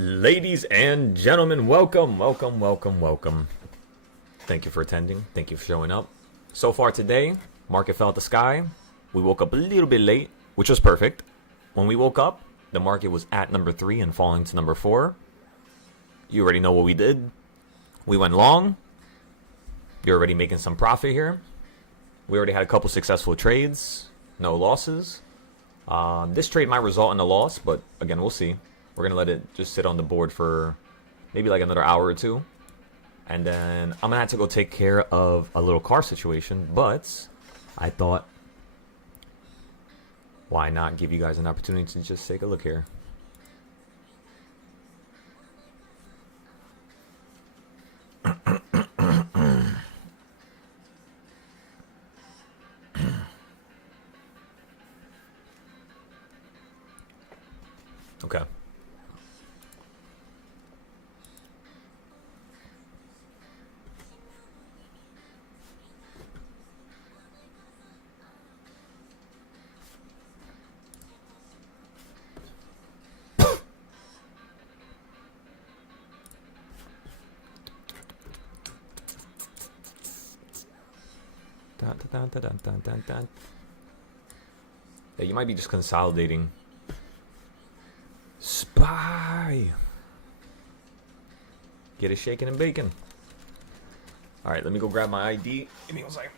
Ladies and gentlemen, welcome, welcome, welcome, welcome. Thank you for attending. Thank you for showing up. So far today, market fell out the sky. We woke up a little bit late, which was perfect. When we woke up, the market was at number 3 and falling to number 4. You already know what we did. We went long. You're already making some profit here. We already had a couple successful trades. No losses. This trade might result in a loss, but again, we'll see. We're going to let it just sit on the board for maybe like another hour or two. And then I'm going to have to go take care of a little car situation. But I thought, why not give you guys an opportunity to just take a look here. Okay. Dun, dun, dun, dun, dun, dun, dun. Yeah, you might be just consolidating. Spy! Get it shaking and baking. Alright, let me go grab my ID. Give me one second.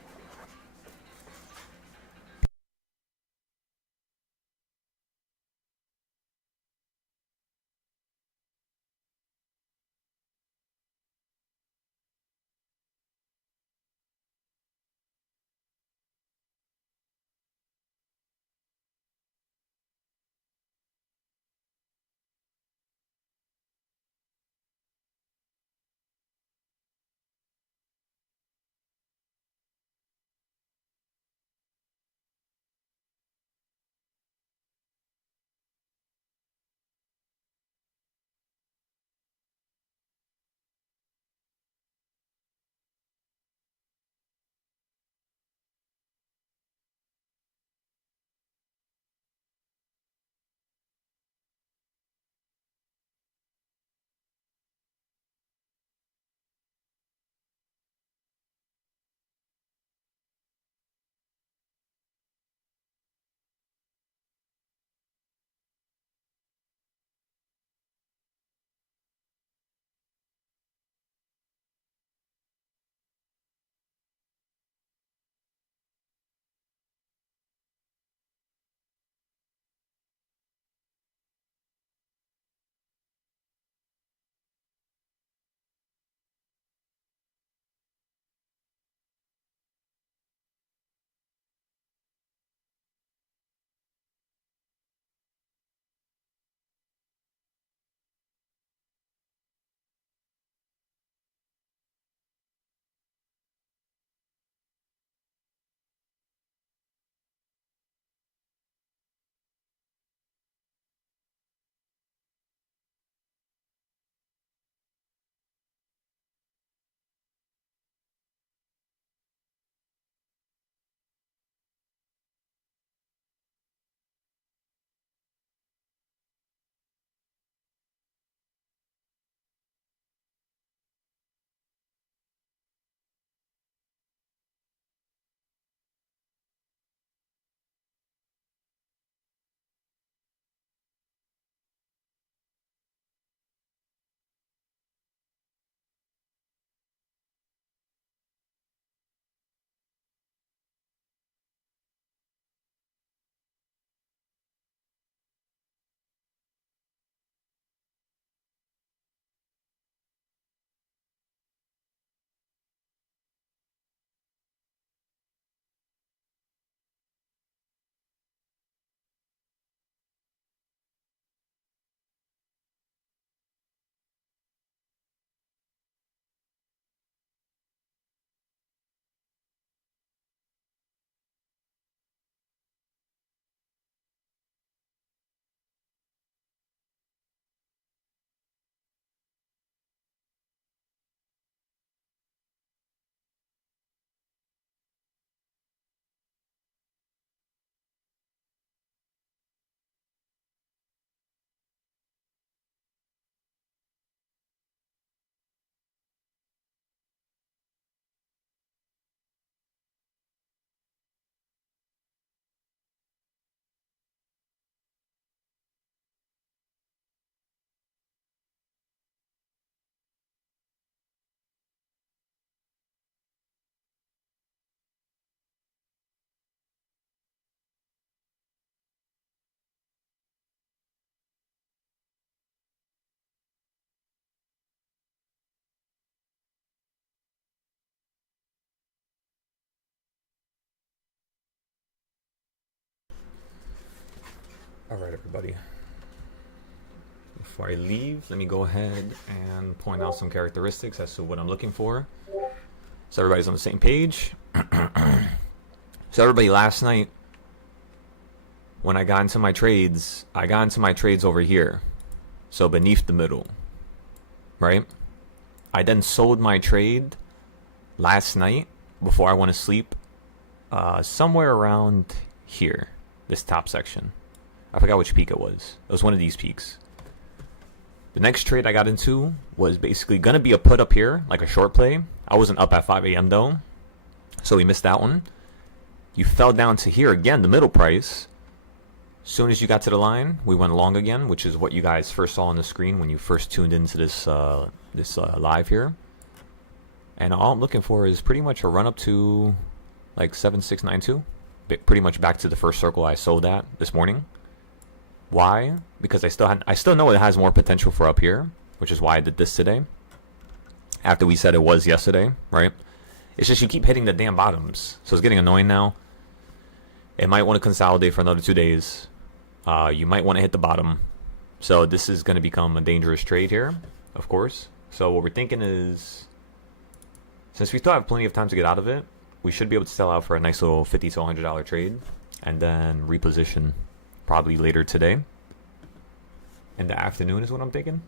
everybody. Before I leave, let me go ahead and point out some characteristics as to what I'm looking for, so everybody's on the same page. So everybody, last night when I got into my trades, over here, so beneath the middle, right? I then sold my trade last night before I went to sleep, somewhere around here, this top section. I forgot which peak it was. It was one of these peaks. The next trade I got into was basically going to be a put up here, like a short play. I wasn't up at 5 a.m. though, so we missed that one. You fell down to here again, the middle price. As soon as you got to the line, we went long again, which is what you guys first saw on the screen when you first tuned into this live here. And all I'm looking for is pretty much a run up to like 7692, pretty much back to the first circle I sold at this morning. Why? Because I still know it has more potential for up here, which is why I did this today. After we said it was yesterday, right? It's just you keep hitting the damn bottoms, so it's getting annoying now. It might want to consolidate for another 2 days. You might want to hit the bottom. So this is going to become a dangerous trade here, of course. So what we're thinking is, since we still have plenty of time to get out of it, we should be able to sell out for a nice little $50 to $100 trade, and then reposition probably later today. In the afternoon is what I'm thinking.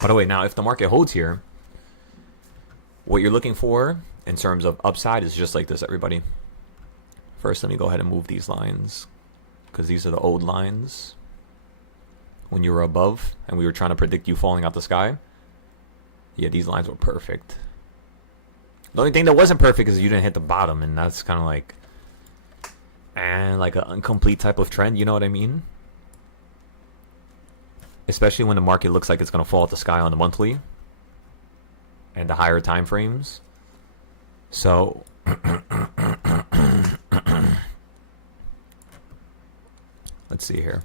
By the way, now if the market holds here, what you're looking for in terms of upside is just like this, everybody. First, let me go ahead and move these lines, because these are the old lines when you were above and we were trying to predict you falling out the sky. Yeah, these lines were perfect. The only thing that wasn't perfect is you didn't hit the bottom, and that's kind of like an incomplete type of trend, you know what I mean? Especially when the market looks like it's going to fall out the sky on the monthly and the higher time frames. So let's see here.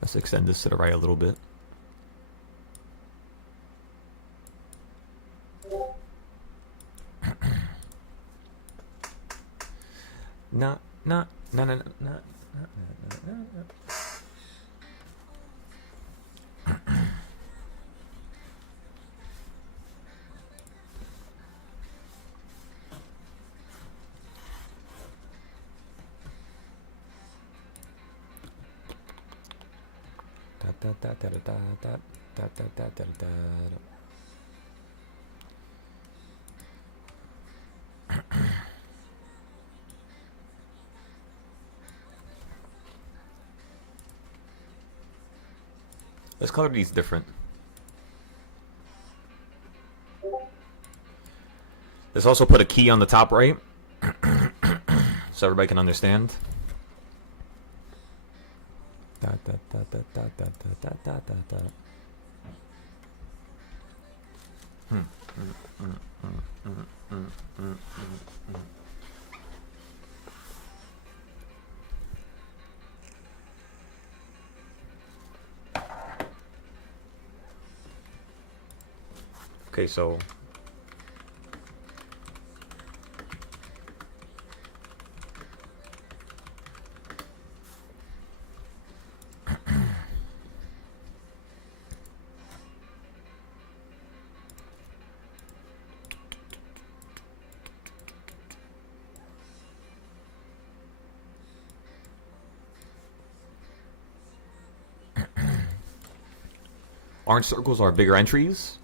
Let's extend this to the right a little bit. No. Let's color these different. Let's also put a key on the top right so everybody can understand. Okay, so orange circles are bigger entries.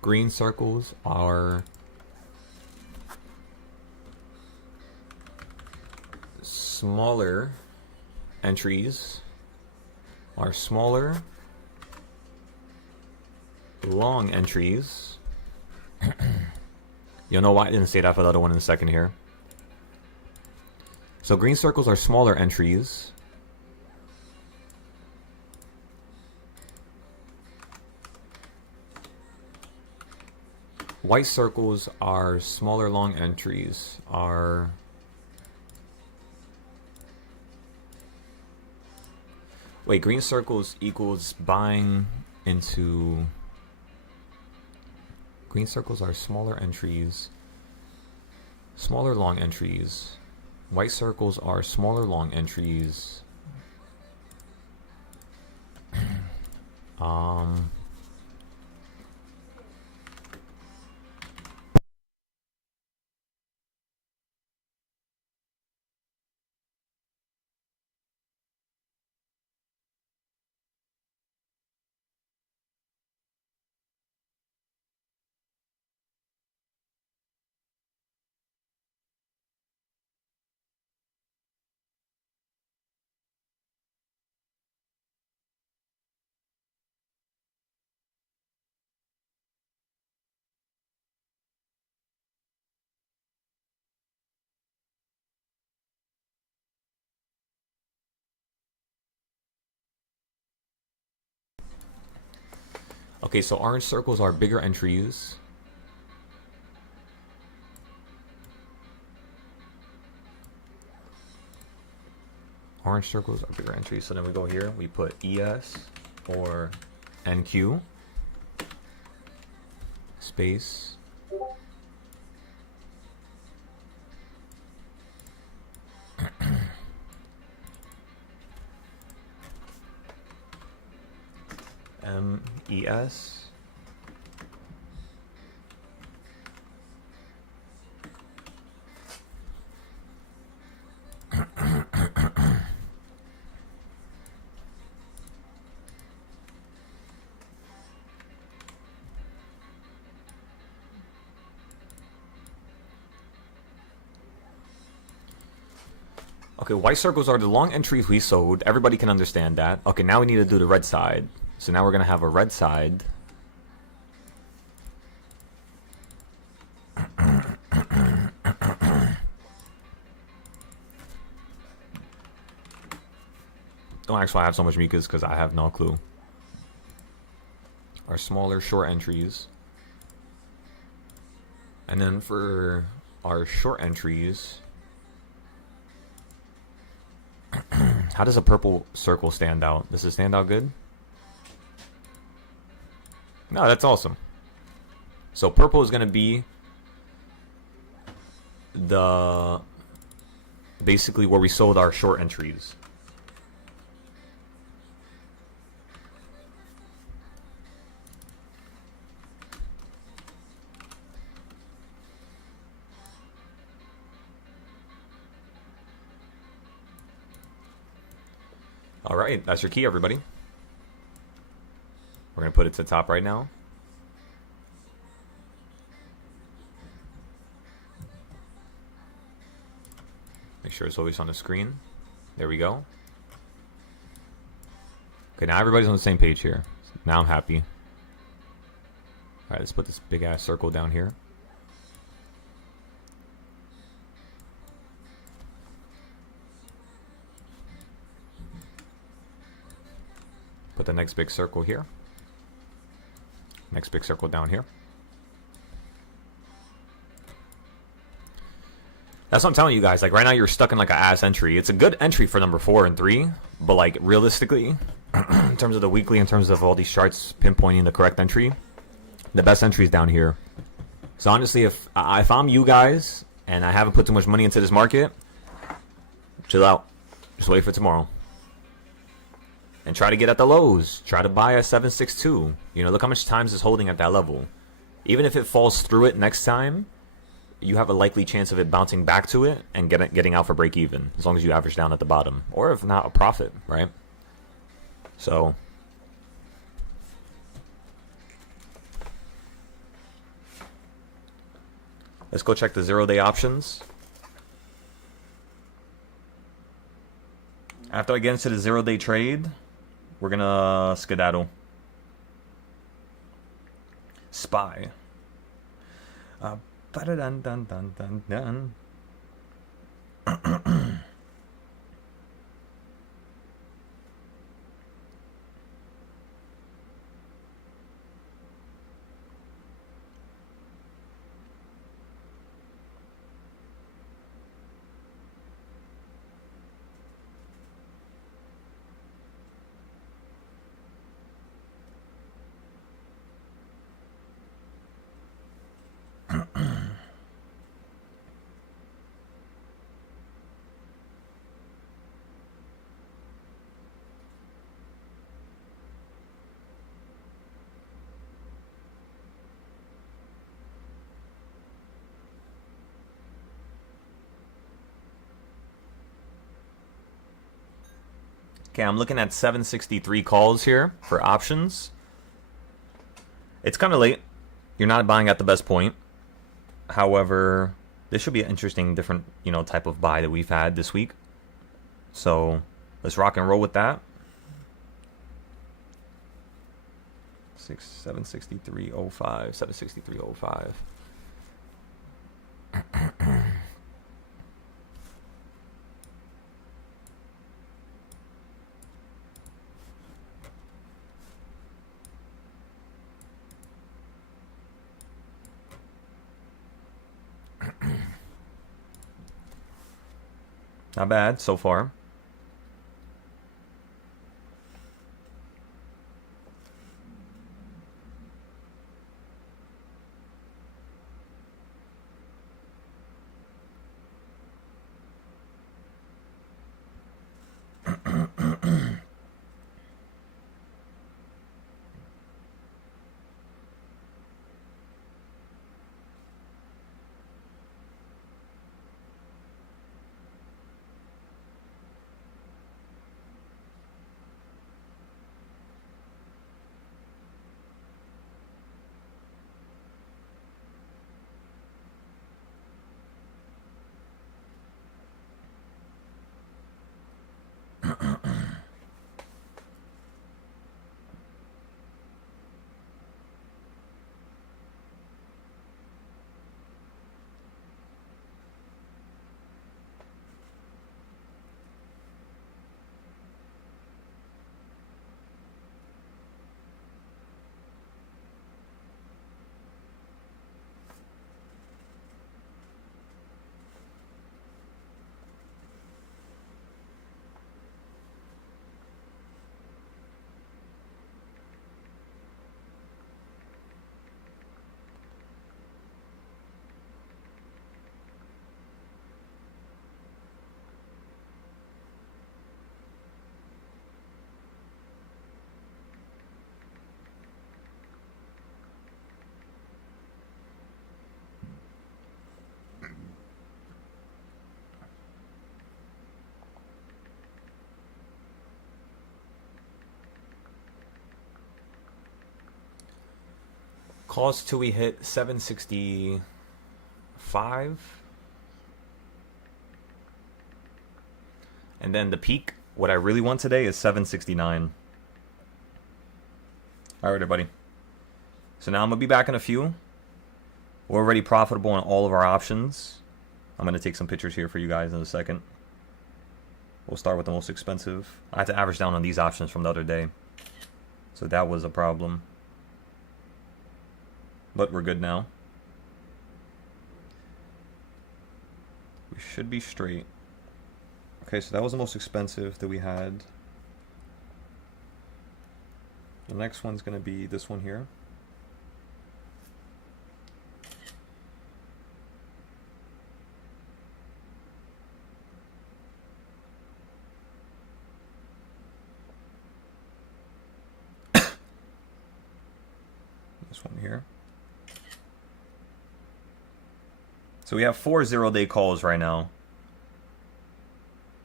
Green circles are smaller entries, are smaller long entries. You'll know why I didn't say that for the other one in a second here. So green circles are smaller entries. White circles are smaller long entries, are Wait, green circles equals buying into... Green circles are smaller entries. Smaller long entries. White circles are smaller long entries. Okay, so orange circles are bigger entries. Orange circles are bigger entries. So then we go here, we put ES or NQ space MES. Okay, white circles are the long entries we sold. Everybody can understand that. Okay, now we need to do the red side. So now we're going to have a red side. Don't ask why I have so much mucus, because I have no clue. Our smaller short entries. And then for our short entries... How does a purple circle stand out? Does it stand out good? No, that's awesome. So purple is going to be the basically where we sold our short entries. All right, that's your key, everybody. We're going to put it to the top right now. Make sure it's always on the screen. There we go. Okay, now everybody's on the same page here. Now I'm happy. All right, let's put this big ass circle down here. Put the next big circle here. Next big circle down here. That's what I'm telling you guys. Like right now you're stuck in like a ass entry. It's a good entry for number 4 and 3. But like realistically, in terms of the weekly, in terms of all these charts pinpointing the correct entry, the best entry is down here. So honestly, if I'm you guys and I haven't put too much money into this market, chill out. Just wait for tomorrow. And try to get at the lows. Try to buy a 762. You know, look how much times it's holding at that level. Even if it falls through it next time, you have a likely chance of it bouncing back to it and getting out for break even. As long as you average down at the bottom. Or if not, a profit, right? So... let's go check the 0-day options. After I get into the 0-day trade, we're gonna skedaddle. Spy. Ba-da-dun, dun, dun, dun, dun. Okay, I'm looking at 763 calls here for options. It's kind of late. You're not buying at the best point. However, this should be an interesting, different, type of buy that we've had this week. So let's rock and roll with that. 763.05, 763.05. Not bad so far. Calls till we hit 765. And then the peak, what I really want today is 769. All right, everybody. So now I'm going to be back in a few. We're already profitable on all of our options. I'm going to take some pictures here for you guys in a second. We'll start with the most expensive. I had to average down on these options from the other day. So that was a problem. But we're good now. We should be straight. Okay, so that was the most expensive that we had. The next one's going to be this one here. This one here. So we have 4 0-day calls right now.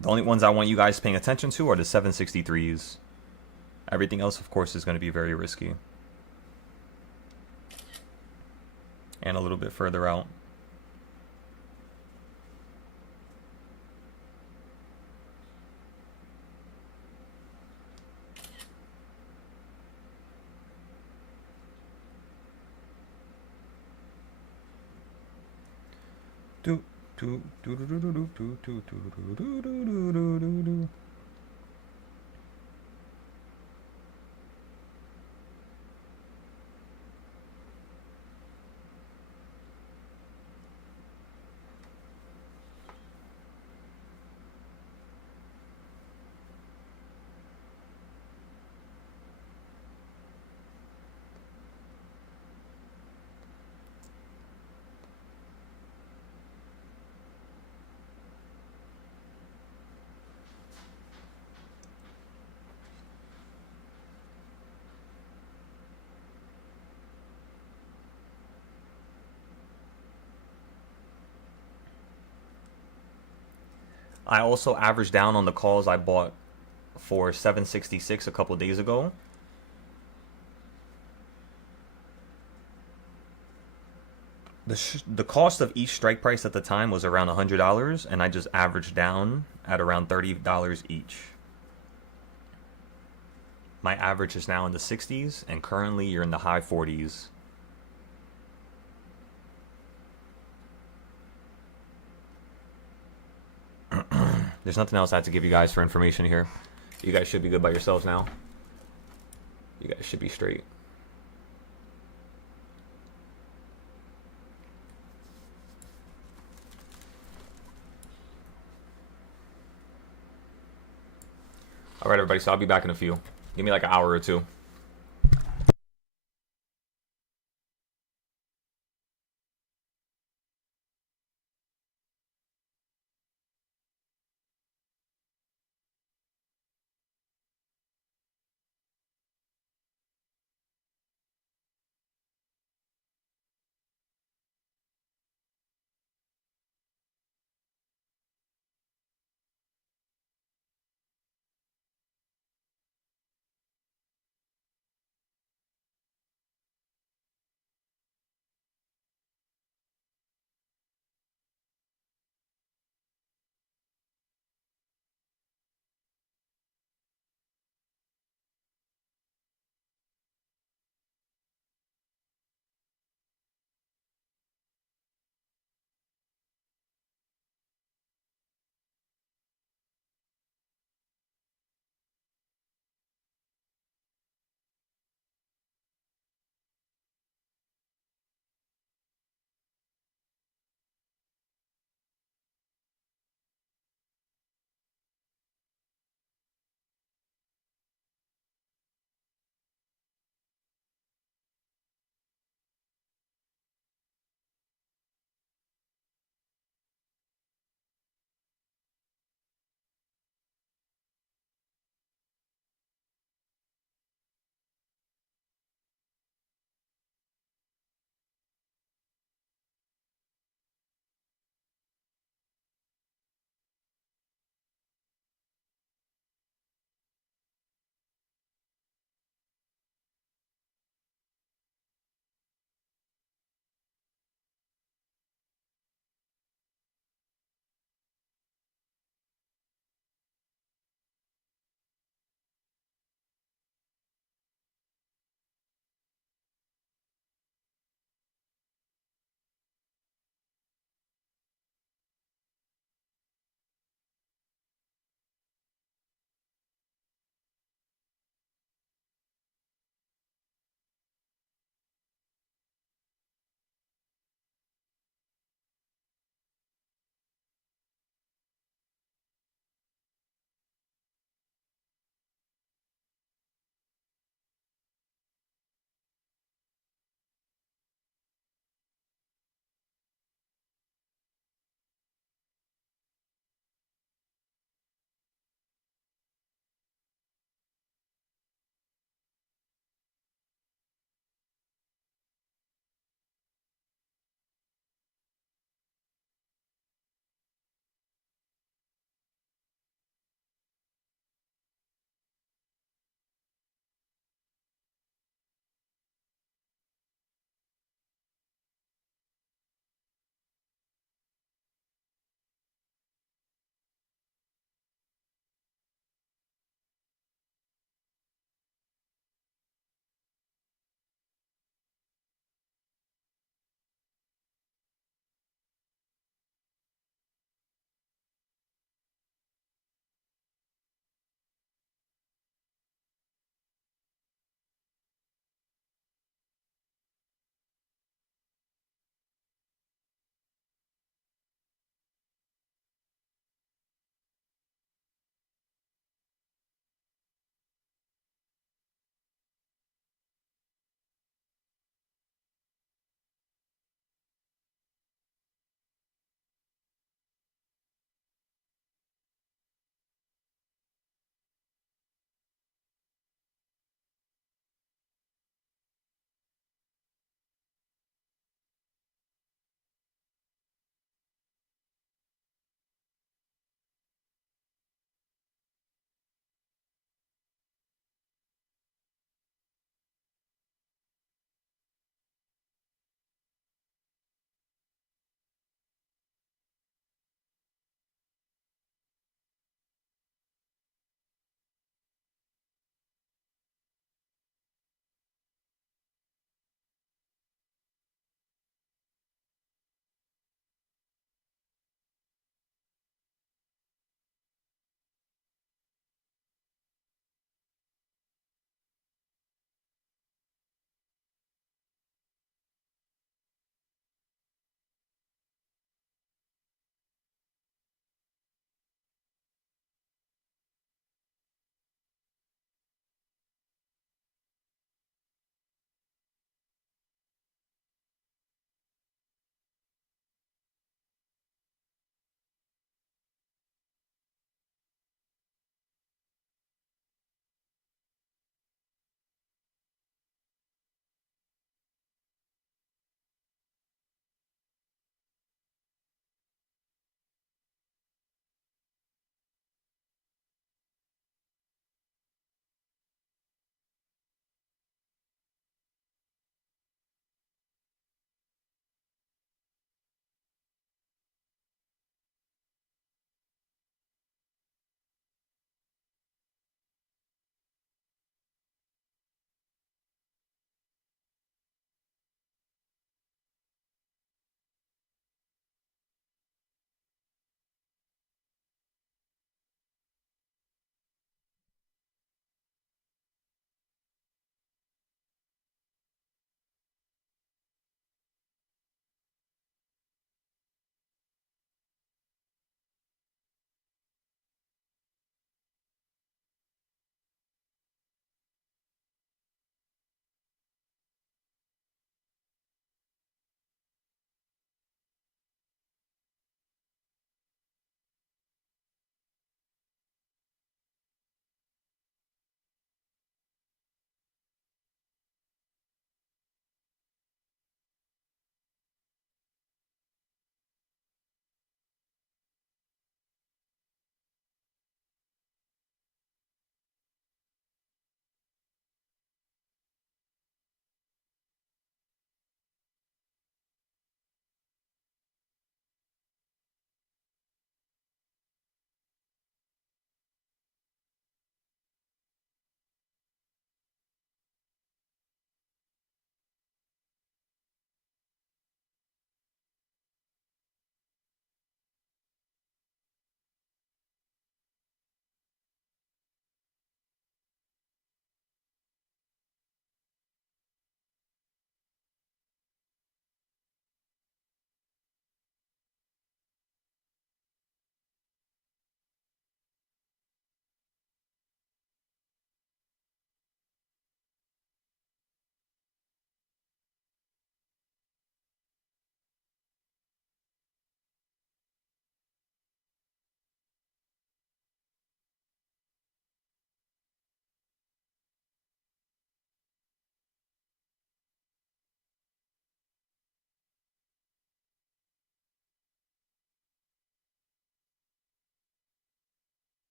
The only ones I want you guys paying attention to are the 763s. Everything else, of course, is going to be very risky. And a little bit further out. I also averaged down on the calls I bought for 766 a couple days ago. The cost of each strike price at the time was around $100, and I just averaged down at around $30 each. My average is now in the 60s, and currently you're in the high 40s. There's nothing else I have to give you guys for information here. You guys should be good by yourselves now. You guys should be straight. All right, everybody, so I'll be back in a few. Give me like an hour or two.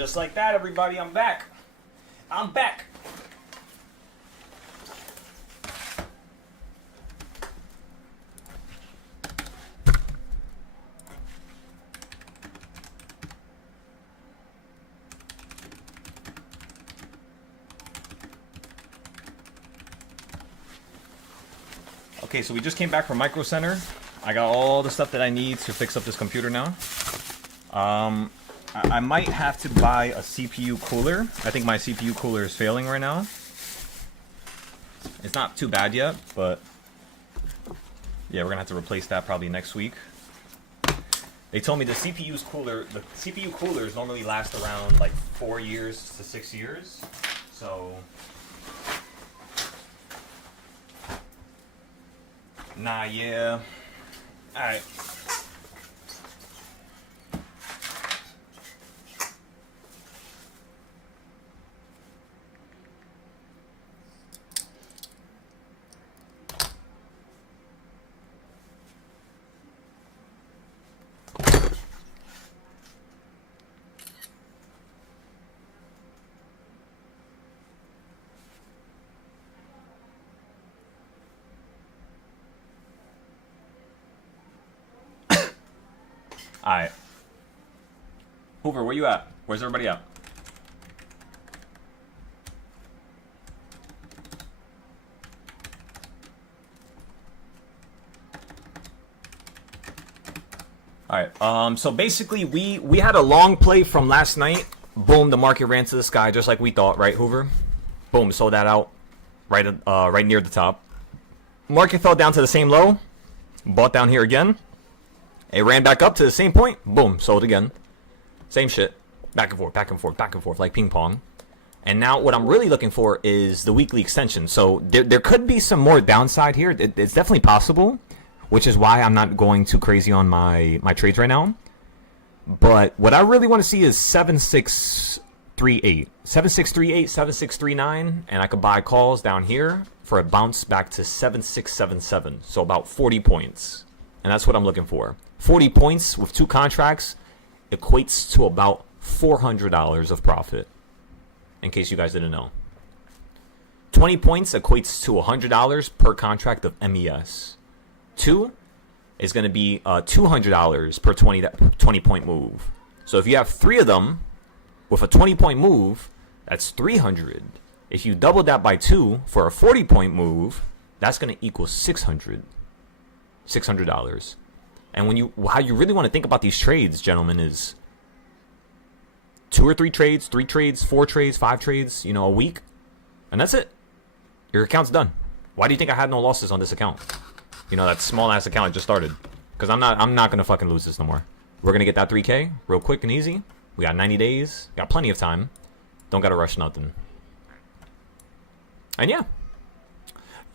Just like that, everybody, I'm back. I'm back. Okay, so we just came back from Micro Center. I got all the stuff that I need to fix up this computer now. I might have to buy a CPU cooler. I think my CPU cooler is failing right now. It's not too bad yet, but yeah, we're gonna have to replace that probably next week. They told me the CPU coolers normally last around like 4 years to 6 years. So nah, yeah. All right. Alright. Hoover, where you at? Where's everybody at? Alright, so basically we had a long play from last night. Boom, the market ran to the sky just like we thought, right, Hoover? Boom, sold that out right near the top. Market fell down to the same low. Bought down here again. It ran back up to the same point. Boom, sold again. Same shit. Back and forth, back and forth, back and forth, like ping pong. And now what I'm really looking for is the weekly extension. So there could be some more downside here. It's definitely possible, which is why I'm not going too crazy on my trades right now. But what I really want to see is 7638. 7638, 7639, and I could buy calls down here for a bounce back to 7677. So about 40 points. And that's what I'm looking for. 40 points with 2 contracts equates to about $400 of profit, in case you guys didn't know. 20 points equates to $100 per contract of MES. 2 is going to be $200 per 20 point move. So if you have 3 of them with a 20 point move, that's $300. If you double that by 2 for a 40 point move, that's going to equal $600. And how you really want to think about these trades, gentlemen, is 2 or 3 trades, 3 trades, 4 trades, 5 trades, a week, and that's it. Your account's done. Why do you think I had no losses on this account? That small ass account I just started. Because I'm not gonna fucking lose this no more. We're gonna get that 3K real quick and easy. We got 90 days, got plenty of time. Don't gotta rush nothing. And yeah,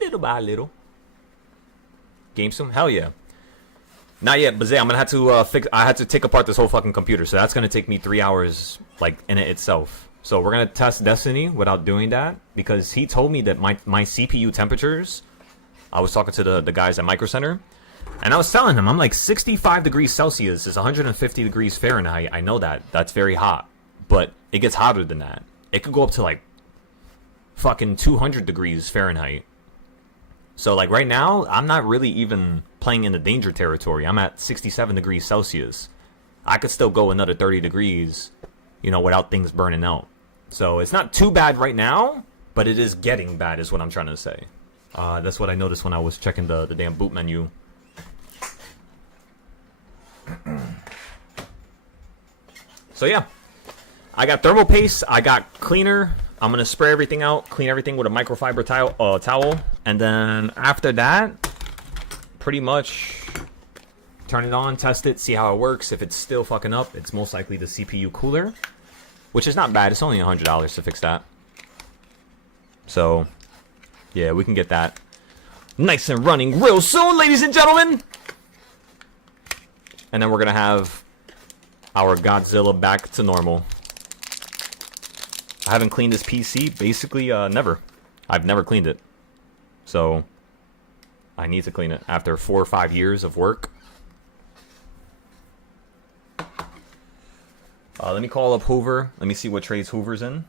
little by little. Game soon? Hell yeah. Not yet, but I'm gonna have to I had to take apart this whole fucking computer, so that's gonna take me 3 hours, like, in it itself. So we're gonna test Destiny without doing that, because he told me that my CPU temperatures. I was talking to the guys at Micro Center, and I was telling him, I'm like, 65 degrees Celsius is 150 degrees Fahrenheit. I know that's very hot, but it gets hotter than that. It could go up to like fucking 200 degrees Fahrenheit. So, like, right now, I'm not really even playing in the danger territory. I'm at 67 degrees Celsius. I could still go another 30 degrees, without things burning out. So, it's not too bad right now, but it is getting bad is what I'm trying to say. That's what I noticed when I was checking the damn boot menu. So, yeah. I got thermal paste. I got cleaner. I'm going to spray everything out, clean everything with a microfiber towel. And then after that, pretty much turn it on, test it, see how it works. If it's still fucking up, it's most likely the CPU cooler, which is not bad. It's only $100 to fix that. So, yeah, we can get that nice and running real soon, ladies and gentlemen. And then we're going to have our Godzilla back to normal. I haven't cleaned this PC basically never. I've never cleaned it. So I need to clean it after 4 or 5 years of work. Let me call up Hoover. Let me see what trades Hoover's in.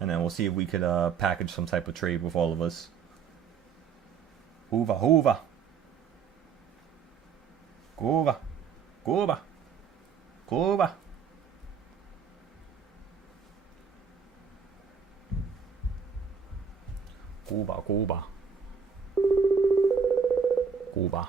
And then we'll see if we could package some type of trade with all of us. Hoover, Hoover. Hoover. Hoover. Hoover. Cuba, Cuba. Cuba.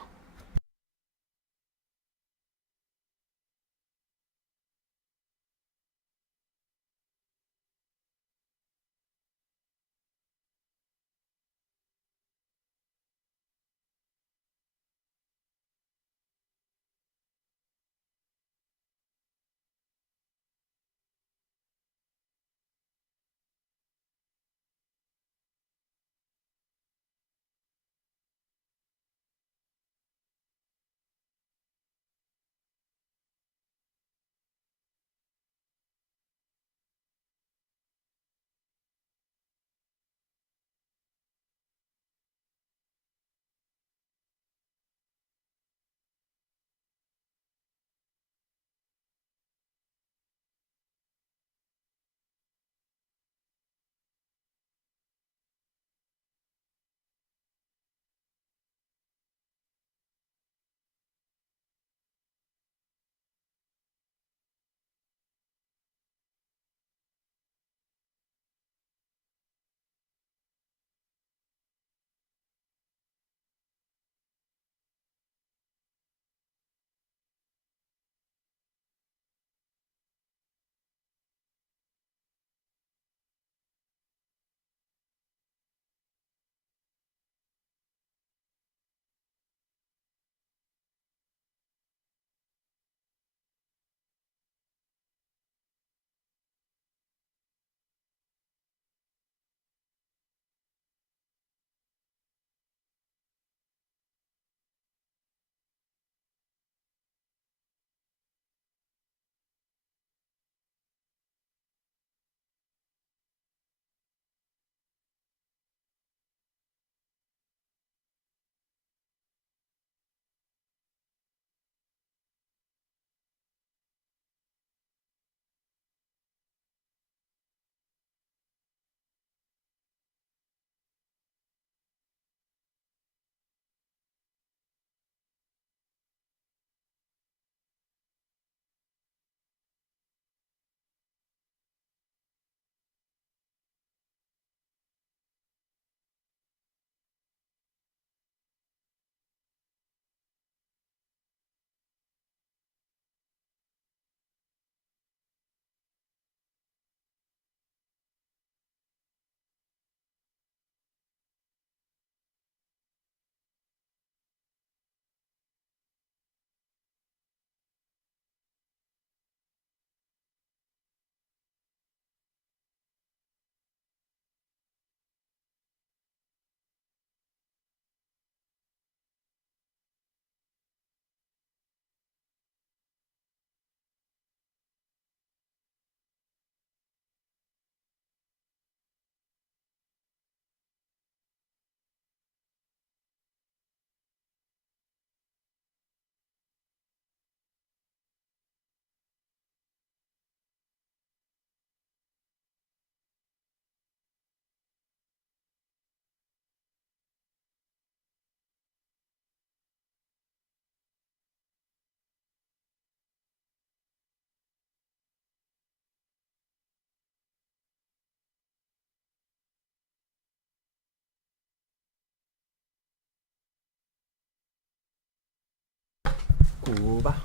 Cuba.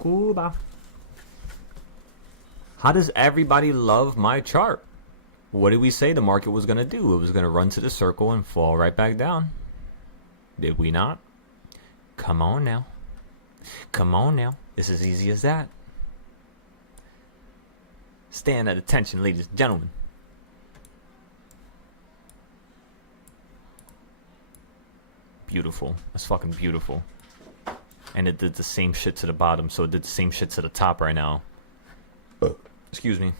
Cuba. How does everybody love my chart? What did we say the market was going to do? It was going to run to the circle and fall right back down. Did we not? Come on now. Come on now. It's as easy as that. Stand at attention, ladies and gentlemen. Beautiful. That's fucking beautiful. And it did the same shit to the bottom, so it did the same shit to the top right now. Excuse me.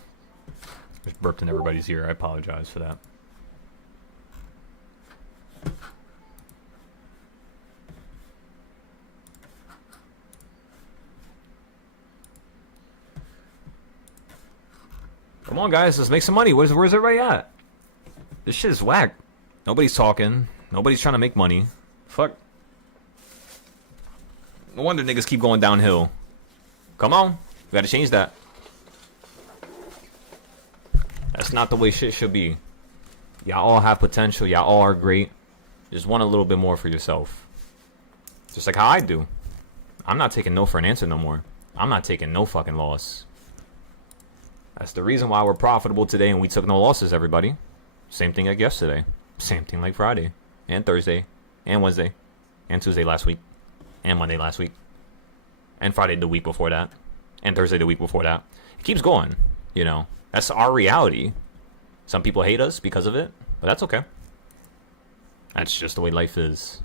Just burped in everybody's ear. I apologize for that. Come on, guys, let's make some money. Where's everybody at? This shit is whack. Nobody's talking. Nobody's trying to make money. Fuck. No wonder niggas keep going downhill. Come on. We gotta change that. That's not the way shit should be. Y'all all have potential. Y'all all are great. Just want a little bit more for yourself. Just like how I do. I'm not taking no for an answer no more. I'm not taking no fucking loss. That's the reason why we're profitable today and we took no losses, everybody. Same thing like yesterday. Same thing like Friday. And Thursday. And Wednesday. And Tuesday last week. And Monday last week. And Friday the week before that. And Thursday the week before that. It keeps going. You know. That's our reality. Some people hate us because of it. But that's okay. That's just the way life is.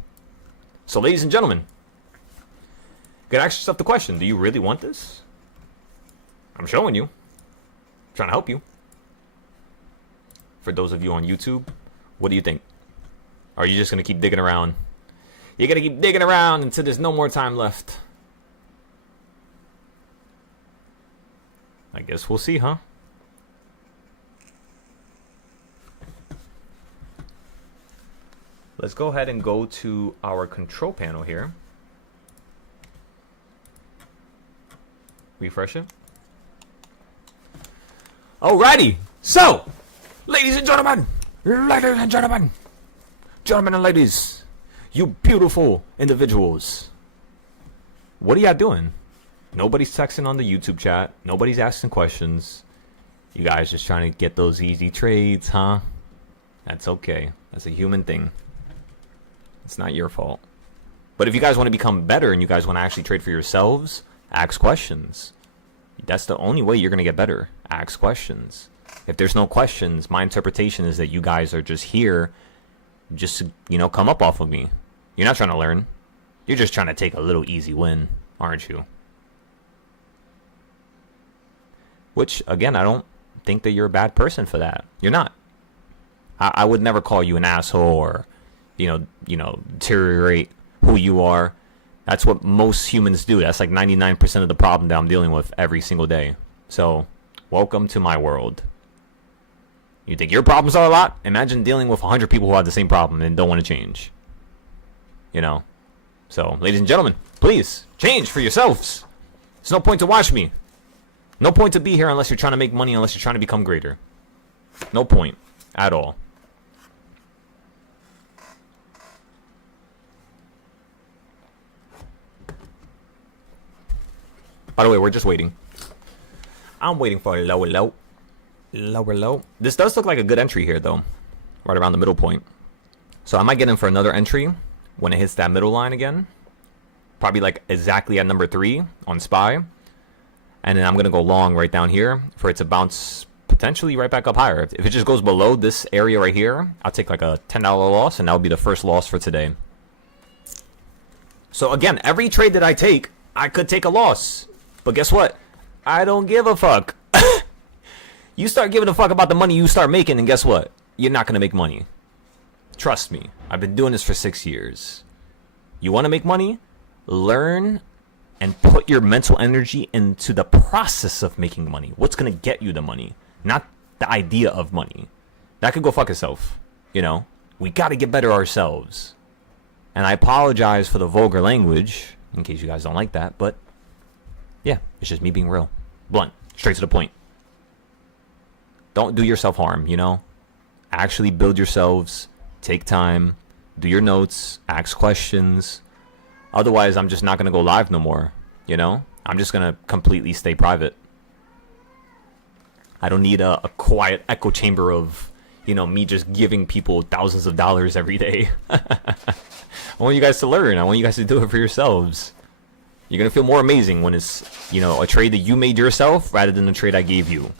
So, ladies and gentlemen. You gotta ask yourself the question. Do you really want this? I'm showing you. I'm trying to help you. For those of you on YouTube, what do you think? Are you just gonna keep digging around? You're gonna keep digging around until there's no more time left. I guess we'll see, huh? Let's go ahead and go to our control panel here. Refresh it. Alrighty. So, ladies and gentlemen, gentlemen and ladies, you beautiful individuals. What are y'all doing? Nobody's texting on the YouTube chat. Nobody's asking questions. You guys just trying to get those easy trades, huh? That's okay. That's a human thing. It's not your fault. But if you guys want to become better and you guys want to actually trade for yourselves, ask questions. That's the only way you're going to get better. Ask questions. If there's no questions, my interpretation is that you guys are just here just to, you know, come up off of me. You're not trying to learn. You're just trying to take a little easy win, aren't you? Which, again, I don't think that you're a bad person for that. You're not. I would never call you an asshole or, you know, deteriorate who you are. That's what most humans do. That's like 99% of the problem that I'm dealing with every single day. So, welcome to my world. You think your problems are a lot? Imagine dealing with 100 people who have the same problem and don't want to change. You know? So, ladies and gentlemen, please, change for yourselves. There's no point to watch me. No point to be here unless you're trying to make money, unless you're trying to become greater. No point at all. By the way, we're just waiting. I'm waiting for a lower low. Lower low. This does look like a good entry here, though. Right around the middle point. So I might get in for another entry when it hits that middle line again. Probably like exactly at number 3 on SPY. And then I'm going to go long right down here for it to bounce potentially right back up higher. If it just goes below this area right here, I'll take like a $10 loss, and that will be the first loss for today. So again, every trade that I take, I could take a loss. But guess what? I don't give a fuck. You start giving a fuck about the money you start making, and guess what? You're not going to make money. Trust me. I've been doing this for 6 years. You want to make money? Learn and put your mental energy into the process of making money. What's going to get you the money? Not the idea of money. That could go fuck itself. You know? We got to get better ourselves. And I apologize for the vulgar language, in case you guys don't like that, but yeah, it's just me being real. Blunt. Straight to the point. Don't do yourself harm, you know? Actually build yourselves. Take time. Do your notes. Ask questions. Otherwise, I'm just not going to go live no more, you know? I'm just going to completely stay private. I don't need a quiet echo chamber of, you know, me just giving people thousands of dollars every day. I want you guys to learn. I want you guys to do it for yourselves. You're going to feel more amazing when it's, you know, a trade that you made yourself rather than the trade I gave you.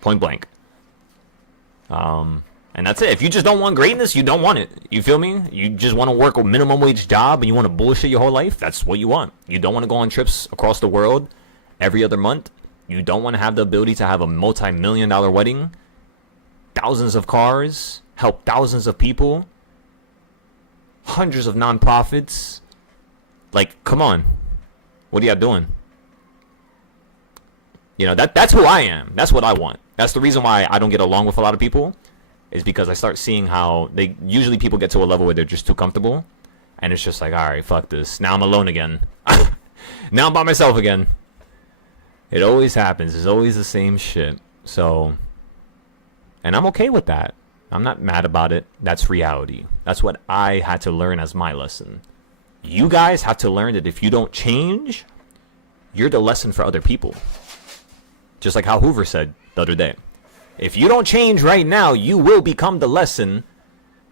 Point blank. And that's it. If you just don't want greatness, you don't want it. You feel me? You just want to work a minimum wage job and you want to bullshit your whole life. That's what you want. You don't want to go on trips across the world every other month. You don't want to have the ability to have a multi-million-dollar wedding. Thousands of cars. Help thousands of people. Hundreds of nonprofits. Like, come on. What are y'all doing? You know, that's who I am. That's what I want. That's the reason why I don't get along with a lot of people, is because I start seeing how usually people get to a level where they're just too comfortable, and it's just like, all right, fuck this. Now I'm alone again. Now I'm by myself again. It always happens. It's always the same shit. So, and I'm okay with that. I'm not mad about it. That's reality. That's what I had to learn as my lesson. You guys have to learn that if you don't change, you're the lesson for other people. Just like how Hoover said the other day. If you don't change right now, you will become the lesson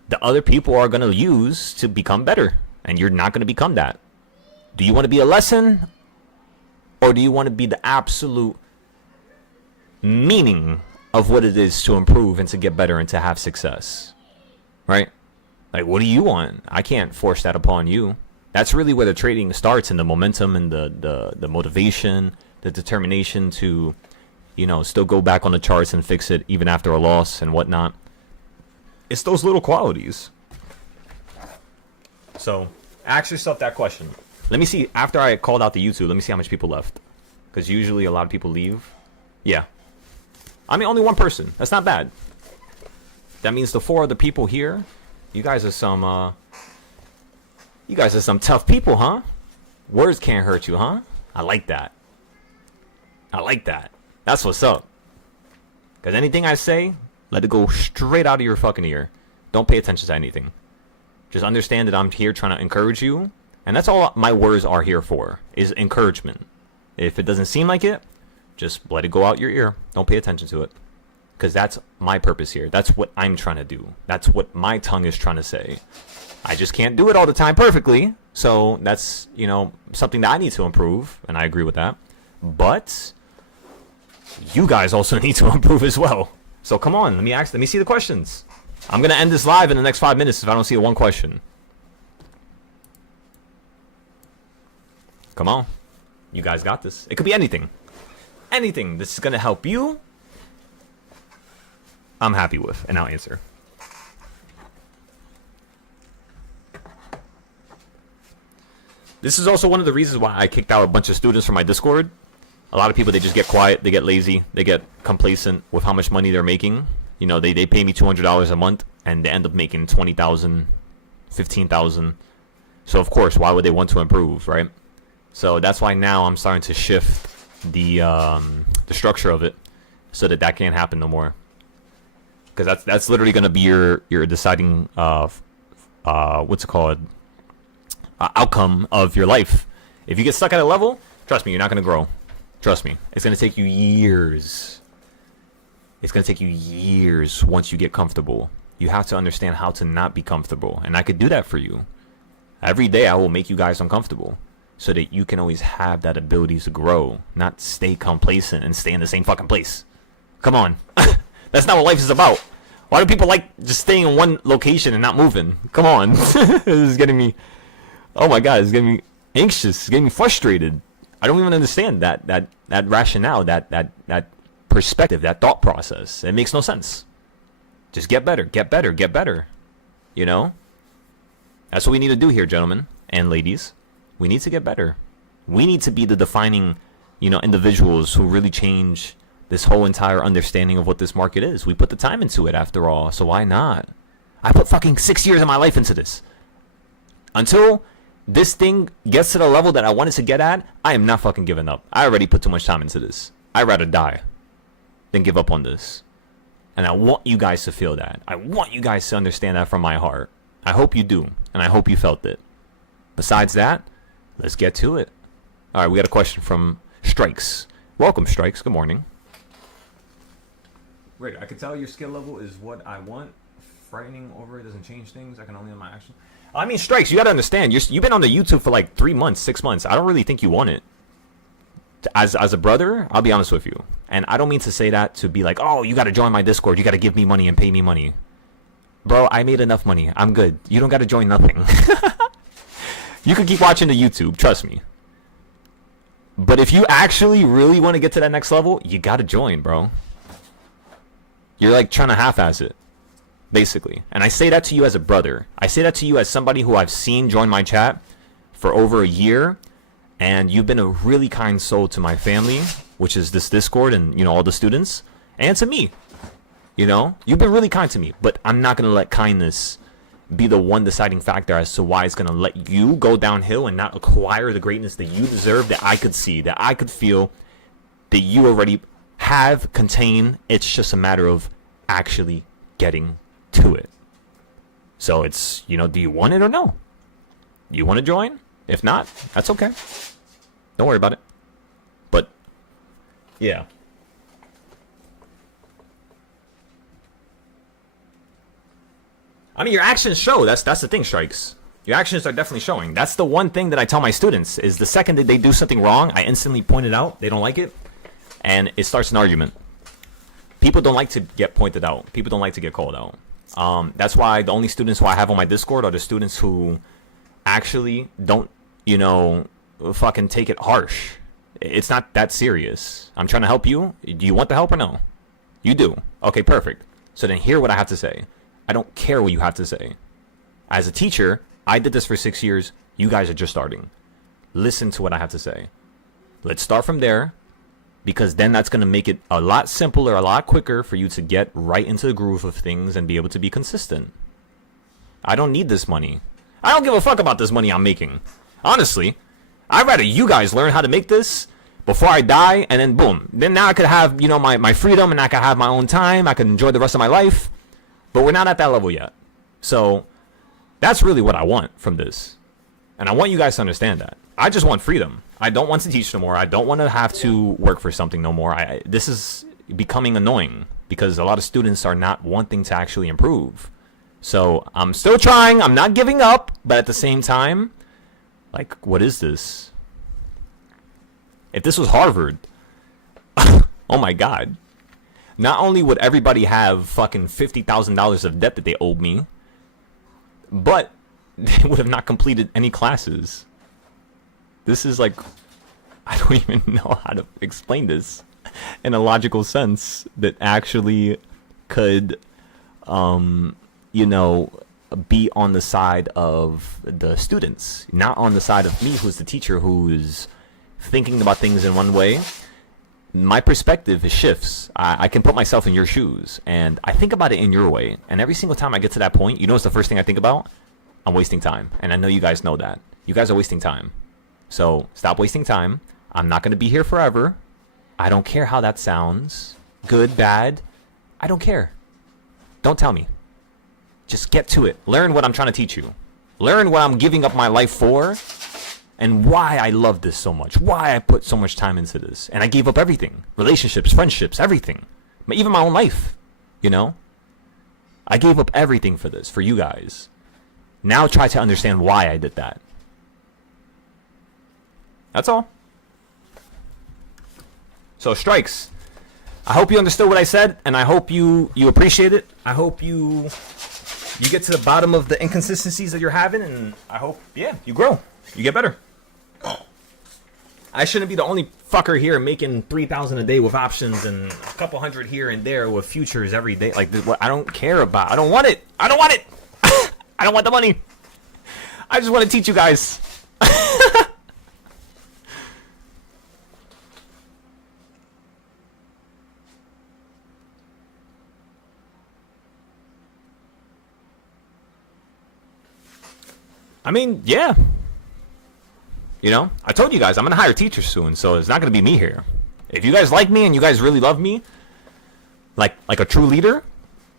the other people are going to use to become better. And you're not going to become that. Do you want to be a lesson? Or do you want to be the absolute meaning of what it is to improve and to get better and to have success? Right? Like, what do you want? I can't force that upon you. That's really where the trading starts, and the momentum and the motivation, the determination to, you know, still go back on the charts and fix it even after a loss and whatnot. It's those little qualities. So, ask yourself that question. Let me see, after I called out the YouTube, let me see how much people left. Because usually a lot of people leave. Yeah. I mean, only one person. That's not bad. That means the 4 other people here, you guys are some tough people, huh? Words can't hurt you, huh? I like that. I like that. That's what's up. Because anything I say, let it go straight out of your fucking ear. Don't pay attention to anything. Just understand that I'm here trying to encourage you. And that's all my words are here for, is encouragement. If it doesn't seem like it, just let it go out your ear. Don't pay attention to it. Because that's my purpose here. That's what I'm trying to do. That's what my tongue is trying to say. I just can't do it all the time perfectly. So that's, you know, something that I need to improve. And I agree with that. But you guys also need to improve as well. So come on, let me see the questions. I'm going to end this live in the next 5 minutes if I don't see one question. Come on. You guys got this. It could be anything. Anything this is going to help you, I'm happy with, and I'll answer. This is also one of the reasons why I kicked out a bunch of students from my Discord. A lot of people, they just get quiet, they get lazy, they get complacent with how much money they're making. You know, they pay me $200 a month, and they end up making $20,000, $15,000. So, of course, why would they want to improve, right? So that's why now I'm starting to shift the structure of it so that can't happen no more. Because that's literally going to be your deciding outcome of your life. If you get stuck at a level, trust me, you're not going to grow. Trust me, it's going to take you years. It's going to take you years once you get comfortable. You have to understand how to not be comfortable, and I could do that for you. Every day I will make you guys uncomfortable so that you can always have that ability to grow, not stay complacent and stay in the same fucking place. Come on. That's not what life is about. Why do people like just staying in one location and not moving? Come on. This is getting me, oh my god, it's getting me anxious. It's getting me frustrated. I don't even understand that rationale, that perspective, that thought process. It makes no sense. Just get better, get better, get better. You know? That's what we need to do here, gentlemen and ladies. We need to get better. We need to be the defining, you know, individuals who really change this whole entire understanding of what this market is. We put the time into it after all, so why not? I put fucking 6 years of my life into this. Until this thing gets to the level that I wanted to get at, I am not fucking giving up. I already put too much time into this. I'd rather die than give up on this. And I want you guys to feel that. I want you guys to understand that from my heart. I hope you do, and I hope you felt it. Besides that, let's get to it. All right, we got a question from Strikes. Welcome, Strikes. Good morning. Great. I can tell your skill level is what I want. Frightening over it doesn't change things. I can only on my action. I mean, Strikes, you got to understand. You've been on the YouTube for like 3 months, 6 months. I don't really think you want it. As a brother, I'll be honest with you. And I don't mean to say that to be like, oh, you got to join my Discord. You got to give me money and pay me money. Bro, I made enough money. I'm good. You don't got to join nothing. You can keep watching the YouTube. Trust me. But if you actually really want to get to that next level, you got to join, bro. You're like trying to half-ass it, basically. And I say that to you as a brother. I say that to you as somebody who I've seen join my chat for over a year. And you've been a really kind soul to my family, which is this Discord and, you know, all the students. And to me. You know? You've been really kind to me. But I'm not going to let kindness be the one deciding factor as to why it's going to let you go downhill and not acquire the greatness that you deserve, that I could see, that I could feel, that you already have, contain. It's just a matter of actually getting to it. So it's, you know, do you want it or no? You want to join? If not, that's okay. Don't worry about it. But, yeah. I mean, your actions show. That's the thing, Strikes. Your actions are definitely showing. That's the one thing that I tell my students, is the second that they do something wrong, I instantly point it out. They don't like it. And it starts an argument. People don't like to get pointed out. People don't like to get called out. That's why the only students who I have on my Discord are the students who actually don't, you know, fucking take it harsh. It's not that serious. I'm trying to help you. Do you want the help or no? You do. Okay, perfect. So then hear what I have to say. I don't care what you have to say. As a teacher, I did this for 6 years. You guys are just starting. Listen to what I have to say. Let's start from there, because then that's going to make it a lot simpler, a lot quicker for you to get right into the groove of things and be able to be consistent. I don't need this money. I don't give a fuck about this money I'm making. Honestly, I'd rather you guys learn how to make this before I die, and then boom. Then now I could have, you know, my freedom, and I could have my own time. I could enjoy the rest of my life. But we're not at that level yet. So that's really what I want from this. And I want you guys to understand that. I just want freedom. I don't want to teach no more. I don't want to have to work for something no more. This is becoming annoying because a lot of students are not wanting to actually improve. So I'm still trying. I'm not giving up. But at the same time, like, what is this? If this was Harvard, oh my God. Not only would everybody have fucking $50,000 of debt that they owed me, but they would have not completed any classes. This is like, I don't even know how to explain this in a logical sense that actually could, you know, be on the side of the students, not on the side of me, who's the teacher, who's thinking about things in one way. My perspective shifts. I can put myself in your shoes, and I think about it in your way. And every single time I get to that point, you know what's the first thing I think about? I'm wasting time. And I know you guys know that. You guys are wasting time. So stop wasting time. I'm not going to be here forever. I don't care how that sounds. Good, bad. I don't care. Don't tell me. Just get to it. Learn what I'm trying to teach you. Learn what I'm giving up my life for. And why I love this so much. Why I put so much time into this. And I gave up everything. Relationships, friendships, everything. Even my own life. You know? I gave up everything for this. For you guys. Now try to understand why I did that. That's all. So, Strikes. I hope you understood what I said. And I hope you appreciate it. I hope you get to the bottom of the inconsistencies that you're having. And I hope, yeah, you grow. You get better. I shouldn't be the only fucker here making $3,000 a day with options and a couple hundred here and there with futures every day. Like, what I don't care about. I don't want it. I don't want it. I don't want the money. I just want to teach you guys. I mean, yeah. You know, I told you guys I'm going to hire teachers soon, so it's not going to be me here. If you guys like me and you guys really love me, like a true leader,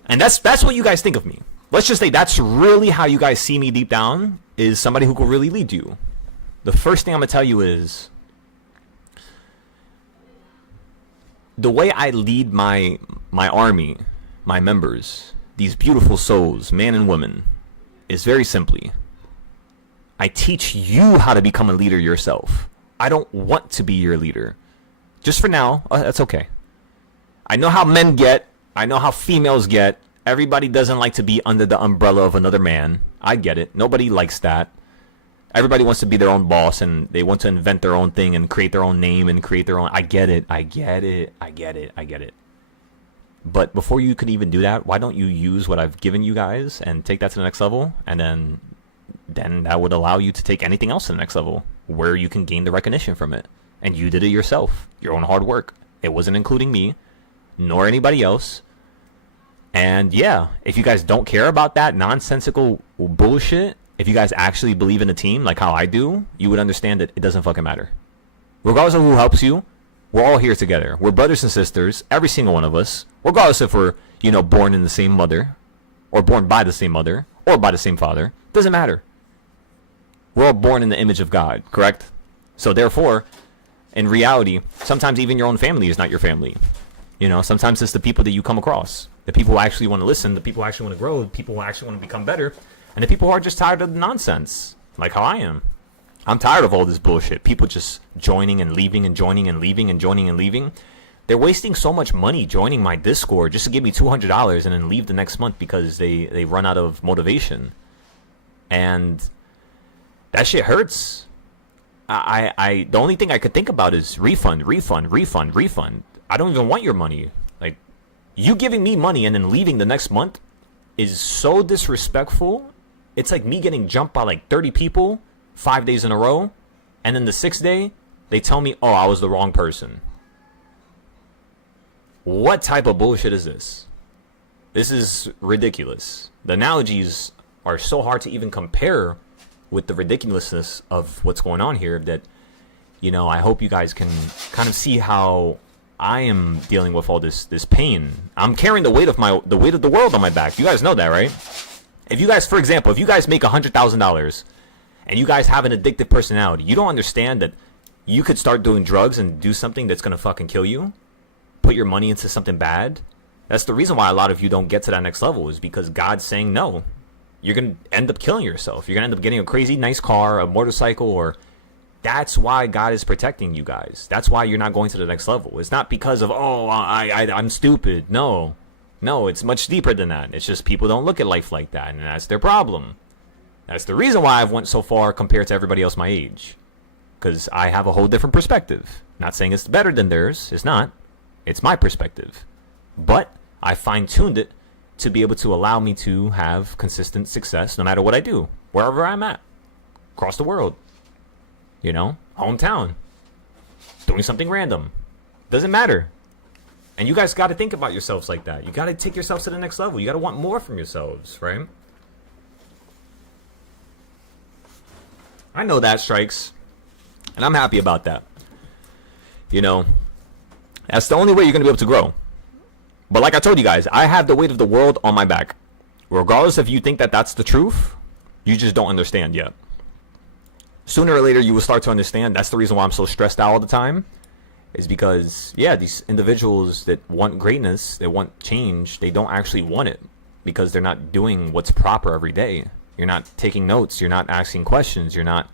and that's what you guys think of me. Let's just say that's really how you guys see me deep down, is somebody who could really lead you. The first thing I'm going to tell you is the way I lead my army, my members, these beautiful souls, men and women, is very simply, I teach you how to become a leader yourself. I don't want to be your leader. Just for now, that's okay. I know how men get. I know how females get. Everybody doesn't like to be under the umbrella of another man. I get it. Nobody likes that. Everybody wants to be their own boss, and they want to invent their own thing and create their own name and create their own... I get it. I get it. I get it. I get it. But before you can even do that, why don't you use what I've given you guys and take that to the next level, and then that would allow you to take anything else to the next level where you can gain the recognition from it. And you did it yourself, your own hard work. It wasn't including me. nor anybody else. And yeah, if you guys don't care about that nonsensical bullshit, if you guys actually believe in the team like how I do, you would understand that it doesn't fucking matter. Regardless of who helps you, we're all here together. We're brothers and sisters, every single one of us, regardless if we're, born in the same mother, or born by the same mother, or by the same father. Doesn't matter. We're all born in the image of God, correct? So therefore, in reality, sometimes even your own family is not your family. Sometimes it's the people that you come across. The people who actually want to listen, the people who actually want to grow, the people who actually want to become better, and the people who are just tired of the nonsense, like how I am. I'm tired of all this bullshit. People just joining and leaving and joining and leaving and joining and leaving. They're wasting so much money joining my Discord just to give me $200 and then leave the next month because they run out of motivation. And that shit hurts. The only thing I could think about is refund. I don't even want your money. Like, you giving me money and then leaving the next month is so disrespectful. It's like me getting jumped by like 30 people 5 days in a row, and then the 6th day they tell me, oh, I was the wrong person. What type of bullshit is this? This is ridiculous. The analogies are so hard to even compare with the ridiculousness of what's going on here that, I hope you guys can kind of see how I am dealing with all this pain. I'm carrying the weight of the world on my back. You guys know that, right? If you guys, for example, if you guys make $100,000 and you guys have an addictive personality, you don't understand that you could start doing drugs and do something that's gonna fucking kill you, put your money into something bad. That's the reason why a lot of you don't get to that next level, is because God's saying no. You're gonna end up killing yourself. You're gonna end up getting a crazy nice car, a motorcycle, or that's why God is protecting you guys. That's why you're not going to the next level. It's not because of, I'm stupid. No, it's much deeper than that. It's just people don't look at life like that, and that's their problem. That's the reason why I've went so far compared to everybody else my age, because I have a whole different perspective. Not saying it's better than theirs. It's not. It's my perspective. But I fine-tuned it to be able to allow me to have consistent success no matter what I do, wherever I'm at, across the world. Hometown, doing something random. Doesn't matter. And you guys got to think about yourselves like that. You got to take yourselves to the next level. You got to want more from yourselves, right? I know that, Strikes. And I'm happy about that. That's the only way you're going to be able to grow. But like I told you guys, I have the weight of the world on my back. Regardless if you think that that's the truth, you just don't understand yet. Sooner or later, you will start to understand. That's the reason why I'm so stressed out all the time. Is because, these individuals that want greatness, that want change, they don't actually want it. Because they're not doing what's proper every day. You're not taking notes. You're not asking questions. You're not...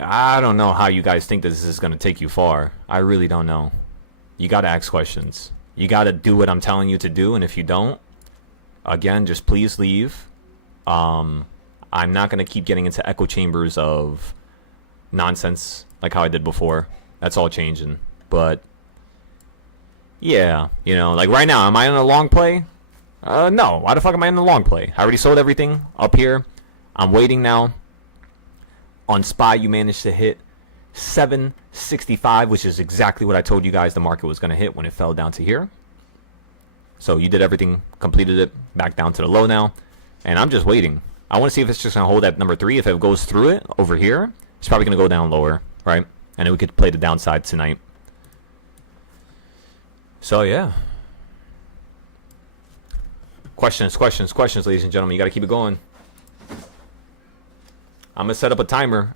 I don't know how you guys think this is going to take you far. I really don't know. You got to ask questions. You got to do what I'm telling you to do. And if you don't, again, just please leave. I'm not going to keep getting into echo chambers of nonsense like how I did before. That's all changing. But, yeah, like right now, am I in a long play? No. Why the fuck am I in the long play? I already sold everything up here. I'm waiting now. On SPY, you managed to hit 765, which is exactly what I told you guys the market was going to hit when it fell down to here. So you did everything, completed it, back down to the low now. And I'm just waiting. I want to see if it's just going to hold at number 3. If it goes through it over here, it's probably going to go down lower, right? And then we could play the downside tonight. So, yeah. Questions, ladies and gentlemen. You got to keep it going. I'm going to set up a timer.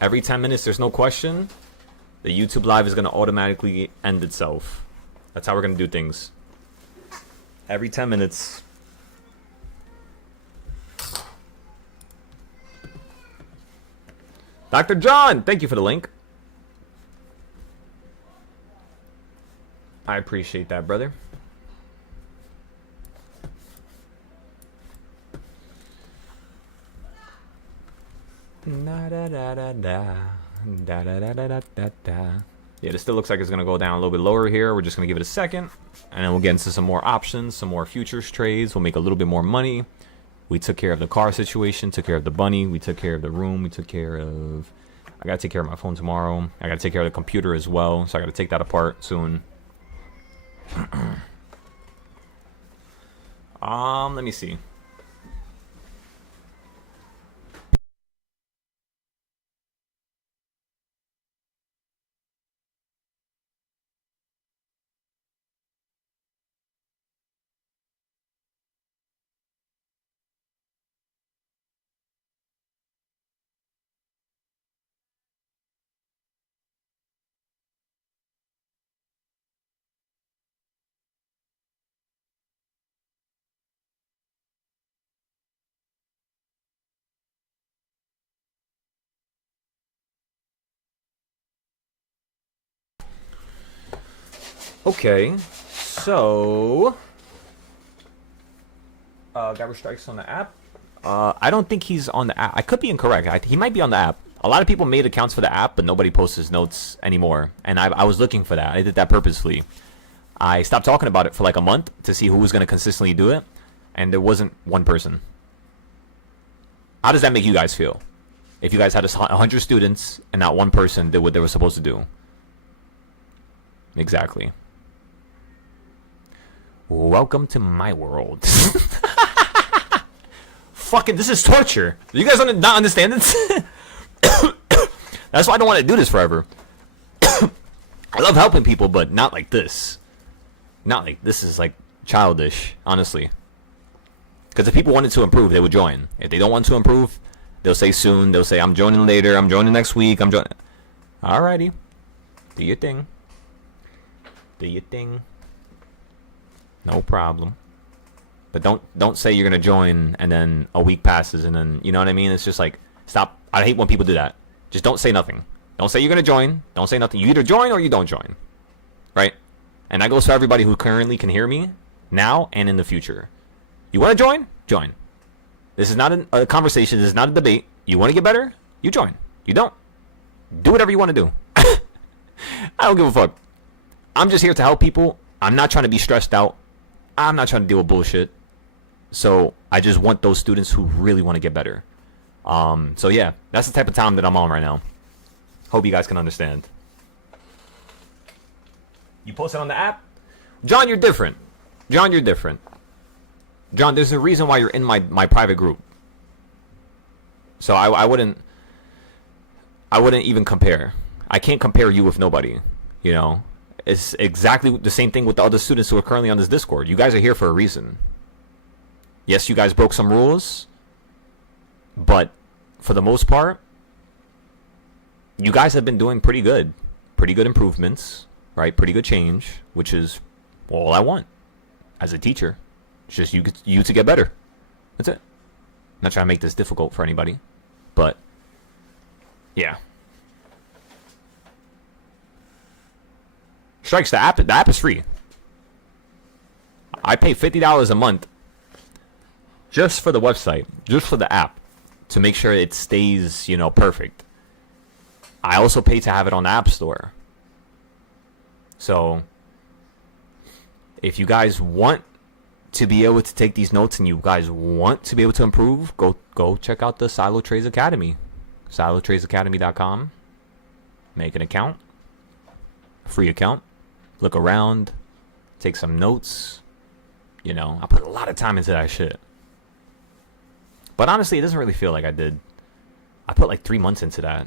Every 10 minutes, there's no question. The YouTube live is going to automatically end itself. That's how we're going to do things. Every 10 minutes. Dr. John, thank you for the link. I appreciate that, brother. Yeah, this still looks like it's gonna go down a little bit lower here. We're just gonna give it a second, and then we'll get into some more options, some more futures trades. We'll make a little bit more money. We took care of the car situation, took care of the bunny, we took care of the room, we took care of... I gotta take care of my phone tomorrow. I gotta take care of the computer as well, so I gotta take that apart soon. Let me see. Okay, so Gabber Strikes on the app. I don't think he's on the app. I could be incorrect. He might be on the app. A lot of people made accounts for the app, but nobody posts his notes anymore. And I was looking for that. I did that purposefully. I stopped talking about it for like a month to see who was going to consistently do it, and there wasn't one person. How does that make you guys feel? If you guys had 100 students and not one person did what they were supposed to do? Exactly. Welcome to my world. Fucking, this is torture. You guys not understand this? That's why I don't want to do this forever. I love helping people, but not like this. Not like this is like childish, honestly. Because if people wanted to improve, they would join. If they don't want to improve, they'll say soon. They'll say, I'm joining later. I'm joining next week. I'm joining. Alrighty. Do your thing. Do your thing. No problem. But don't say you're gonna join and then a week passes and then, you know what I mean? It's just like, stop. I hate when people do that. Just don't say nothing. Don't say you're gonna join. Don't say nothing. You either join or you don't join. Right? And that goes for everybody who currently can hear me now and in the future. You want to join? Join. This is not a conversation. This is not a debate. You want to get better? You join. You don't. Do whatever you want to do. I don't give a fuck. I'm just here to help people. I'm not trying to be stressed out. I'm not trying to deal with bullshit. So I just want those students who really want to get better. So yeah, that's the type of time that I'm on right now. Hope you guys can understand. You posted on the app? John, you're different. John, you're different. John, there's a reason why you're in my private group. So I wouldn't even compare. I can't compare you with nobody, you know? It's exactly the same thing with the other students who are currently on this Discord. You guys are here for a reason. Yes, you guys broke some rules, but for the most part, you guys have been doing pretty good. Pretty good improvements, right? Pretty good change, which is all I want as a teacher. It's just you to get better. That's it. I'm not trying to make this difficult for anybody, but yeah. Strikes, the app is free. I pay $50 a month just for the website, just for the app, to make sure it stays, you know, perfect. I also pay to have it on the App Store. So if you guys want to be able to take these notes and you guys want to be able to improve, go check out the Silo Trades Academy. SiloTradesAcademy.com. Make an account. Free account. Look around. Take some notes. You know, I put a lot of time into that shit. But honestly, it doesn't really feel like I did. I put like 3 months into that.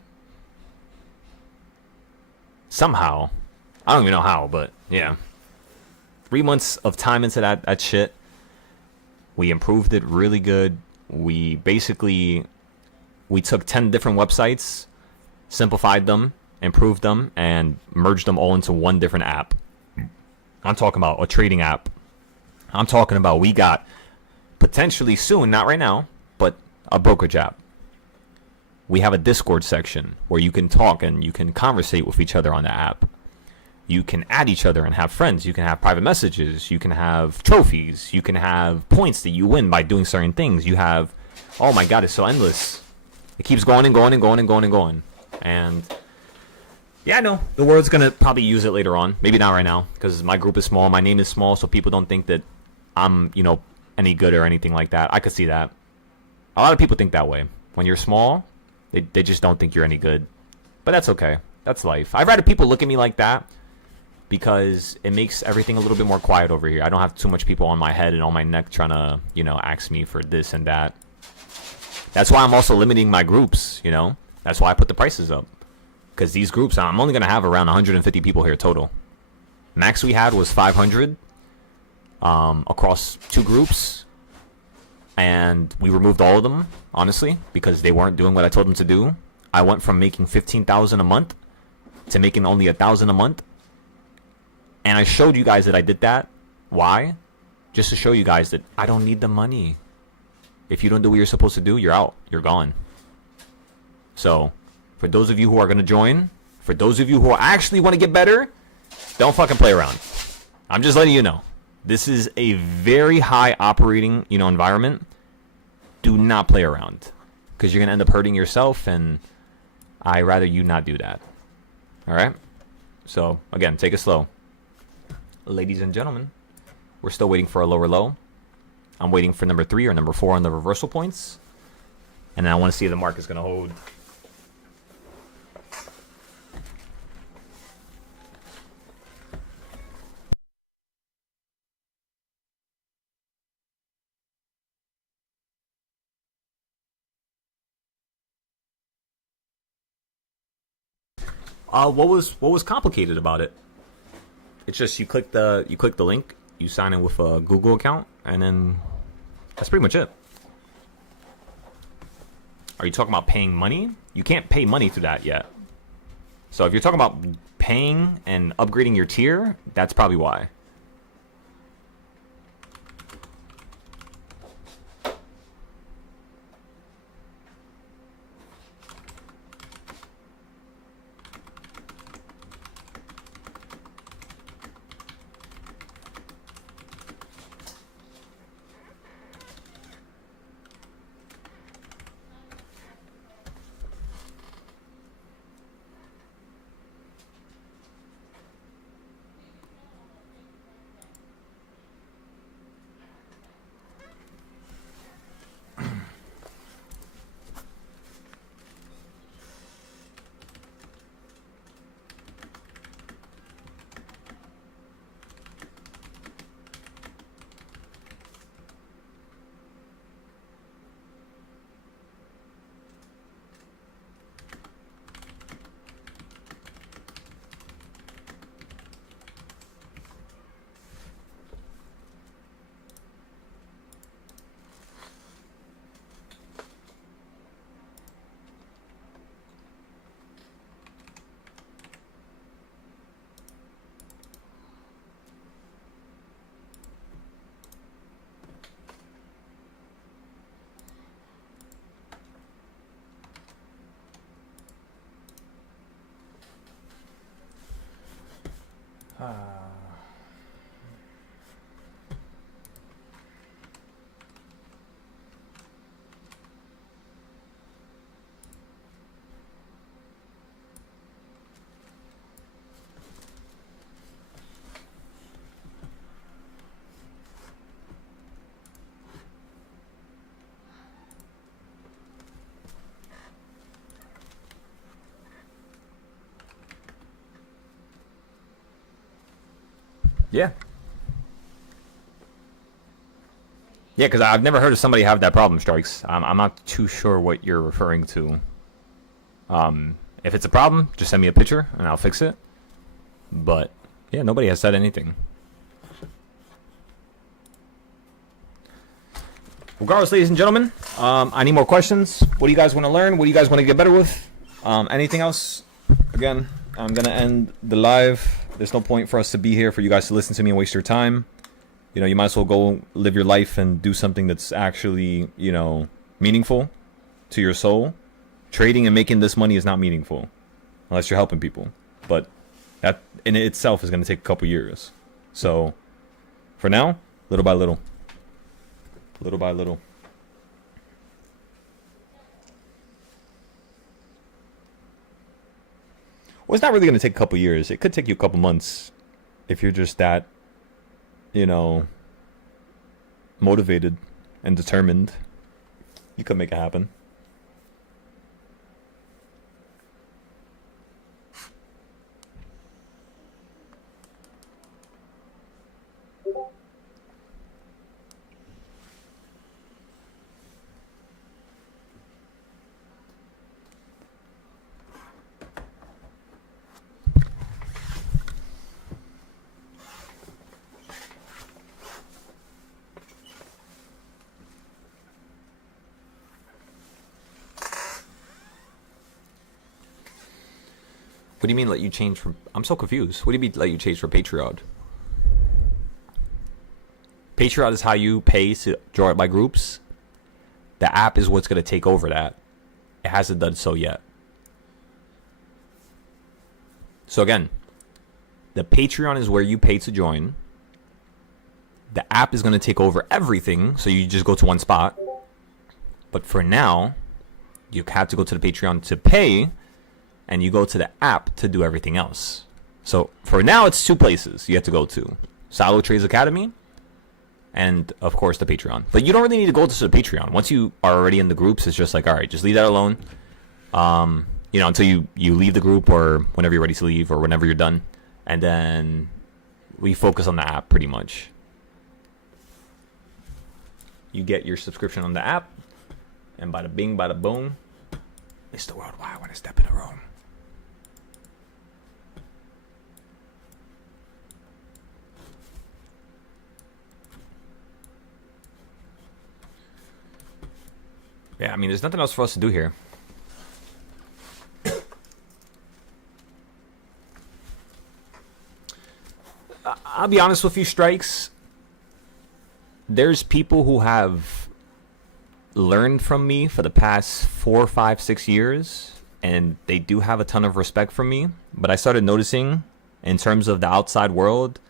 Somehow. I don't even know how, but yeah. 3 months of time into that shit. We improved it really good. We took 10 different websites, simplified them, improved them, and merged them all into one different app. I'm talking about a trading app. I'm talking about we got potentially soon, not right now, but a brokerage app. We have a Discord section where you can talk and you can conversate with each other on the app. You can add each other and have friends. You can have private messages. You can have trophies. You can have points that you win by doing certain things. You have, oh my god, it's so endless. It keeps going and going and going and going and going. And yeah, I know the world's gonna probably use it later on. Maybe not right now, because my group is small. My name is small, so people don't think that I'm, you know, any good or anything like that. I could see that. A lot of people think that way. When you're small, they just don't think you're any good. But that's okay. That's life. I've had people look at me like that because it makes everything a little bit more quiet over here. I don't have too much people on my head and on my neck trying to, you know, ask me for this and that. That's why I'm also limiting my groups, you know. That's why I put the prices up. Because these groups, I'm only going to have around 150 people here total. Max we had was 500 across 2 groups. And we removed all of them, honestly, because they weren't doing what I told them to do. I went from making 15,000 a month to making only 1,000 a month. And I showed you guys that I did that. Why? Just to show you guys that I don't need the money. If you don't do what you're supposed to do, you're out. You're gone. So, for those of you who are going to join, for those of you who actually want to get better, don't fucking play around. I'm just letting you know. This is a very high operating, you know, environment. Do not play around. Because you're going to end up hurting yourself, and I'd rather you not do that. Alright? So, again, take it slow. Ladies and gentlemen, we're still waiting for a lower low. I'm waiting for number 3 or number 4 on the reversal points. And then I want to see if the market's going to hold. What was complicated about it? It's just you click the link, you sign in with a Google account, and then that's pretty much it. Are you talking about paying money? You can't pay money through that yet. So if you're talking about paying and upgrading your tier, that's probably why. Yeah. Yeah, because I've never heard of somebody have that problem, Strikes. I'm not too sure what you're referring to. If it's a problem, just send me a picture and I'll fix it. But, yeah, nobody has said anything. Regardless, ladies and gentlemen, I need more questions. What do you guys want to learn? What do you guys want to get better with? Anything else? Again, I'm going to end the live. There's no point for us to be here for you guys to listen to me and waste your time. You know, you might as well go live your life and do something that's actually, you know, meaningful to your soul. Trading and making this money is not meaningful unless you're helping people. But that in itself is going to take a couple years. So for now, little by little. Little by little. Well, it's not really going to take a couple years. It could take you a couple months if you're just that, you know, motivated and determined. You could make it happen. What do you mean let you change from... I'm so confused. What do you mean let you change from Patreon? Patreon is how you pay to join my groups. The app is what's going to take over that. It hasn't done so yet. So again, the Patreon is where you pay to join. The app is going to take over everything, so you just go to one spot. But for now, you have to go to the Patreon to pay, and you go to the app to do everything else. So for now, it's 2 places you have to go to. Silo Trades Academy, and of course the Patreon. But you don't really need to go to the Patreon. Once you are already in the groups, it's just like, all right, just leave that alone. You know, until you leave the group, or whenever you're ready to leave, or whenever you're done. And then we focus on the app pretty much. You get your subscription on the app, and bada bing, bada boom, it's the worldwide when I step in the room. Yeah, I mean, there's nothing else for us to do here. I'll be honest with you, Strikes. There's people who have learned from me for the past 4, 5, 6 years, and they do have a ton of respect for me. But I started noticing, in terms of the outside world,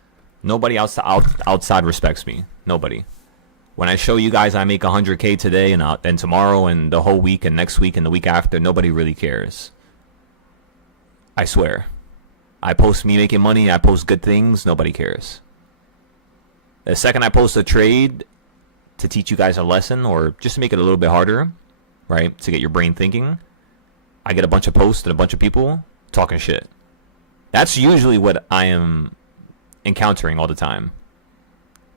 nobody outside respects me. Nobody. When I show you guys I make 100K today and tomorrow and the whole week and next week and the week after, nobody really cares. I swear. I post me making money, I post good things, nobody cares. The second I post a trade to teach you guys a lesson, or just to make it a little bit harder, right, to get your brain thinking, I get a bunch of posts and a bunch of people talking shit. That's usually what I am encountering all the time.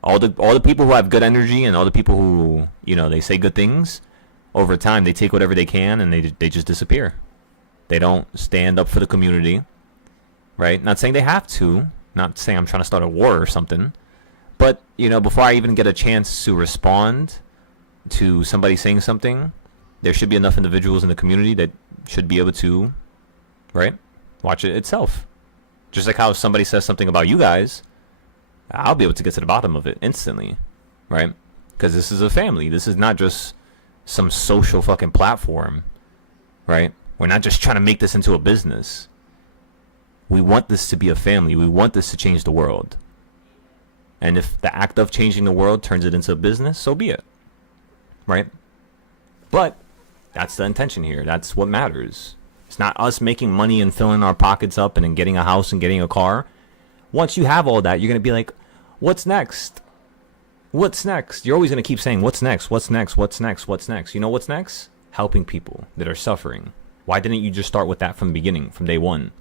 All the people who have good energy and all the people who, you know, they say good things, over time they take whatever they can and they just disappear. They don't stand up for the community, right? Not saying they have to, not saying I'm trying to start a war or something, but, you know, before I even get a chance to respond to somebody saying something, there should be enough individuals in the community that should be able to, right, watch it itself. Just like how if somebody says something about you guys, I'll be able to get to the bottom of it instantly, right? Because this is a family. This is not just some social fucking platform, right? We're not just trying to make this into a business. We want this to be a family. We want this to change the world. And if the act of changing the world turns it into a business, so be it, right? But that's the intention here. That's what matters. It's not us making money and filling our pockets up and then getting a house and getting a car. Once you have all that, you're going to be like, what's next? What's next? You're always going to keep saying, what's next? What's next? What's next? What's next? You know what's next? Helping people that are suffering. Why didn't you just start with that from the beginning, from day one?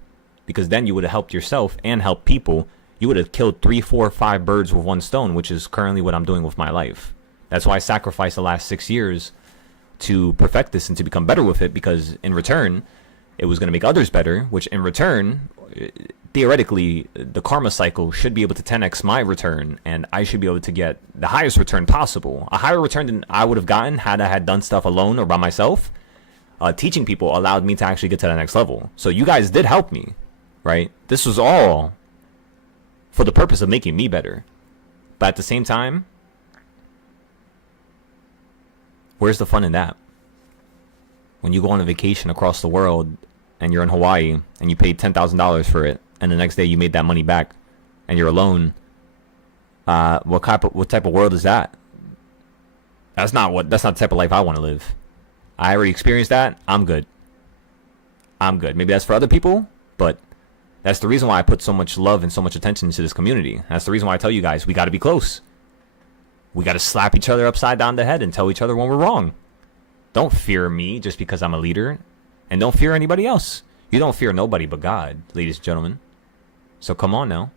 Because then you would have helped yourself and helped people. You would have killed 3, 4, 5 birds with one stone, which is currently what I'm doing with my life. That's why I sacrificed the last 6 years to perfect this and to become better with it, because in return, it was going to make others better, which in return, theoretically, the karma cycle should be able to 10x my return, and I should be able to get the highest return possible. A higher return than I would have gotten had I had done stuff alone or by myself. Teaching people allowed me to actually get to the next level. So you guys did help me, right? This was all for the purpose of making me better. But at the same time, where's the fun in that? When you go on a vacation across the world and you're in Hawaii and you paid $10,000 for it, and the next day you made that money back and you're alone, what type of world is that? That's not the type of life I want to live. I already experienced that. I'm good. Maybe that's for other people, but that's the reason why I put so much love and so much attention to this community. That's the reason why I tell you guys, we got to be close. We got to slap each other upside down the head and tell each other when we're wrong. Don't fear me just because I'm a leader, and don't fear anybody else. You don't fear nobody but God, ladies and gentlemen. So come on now.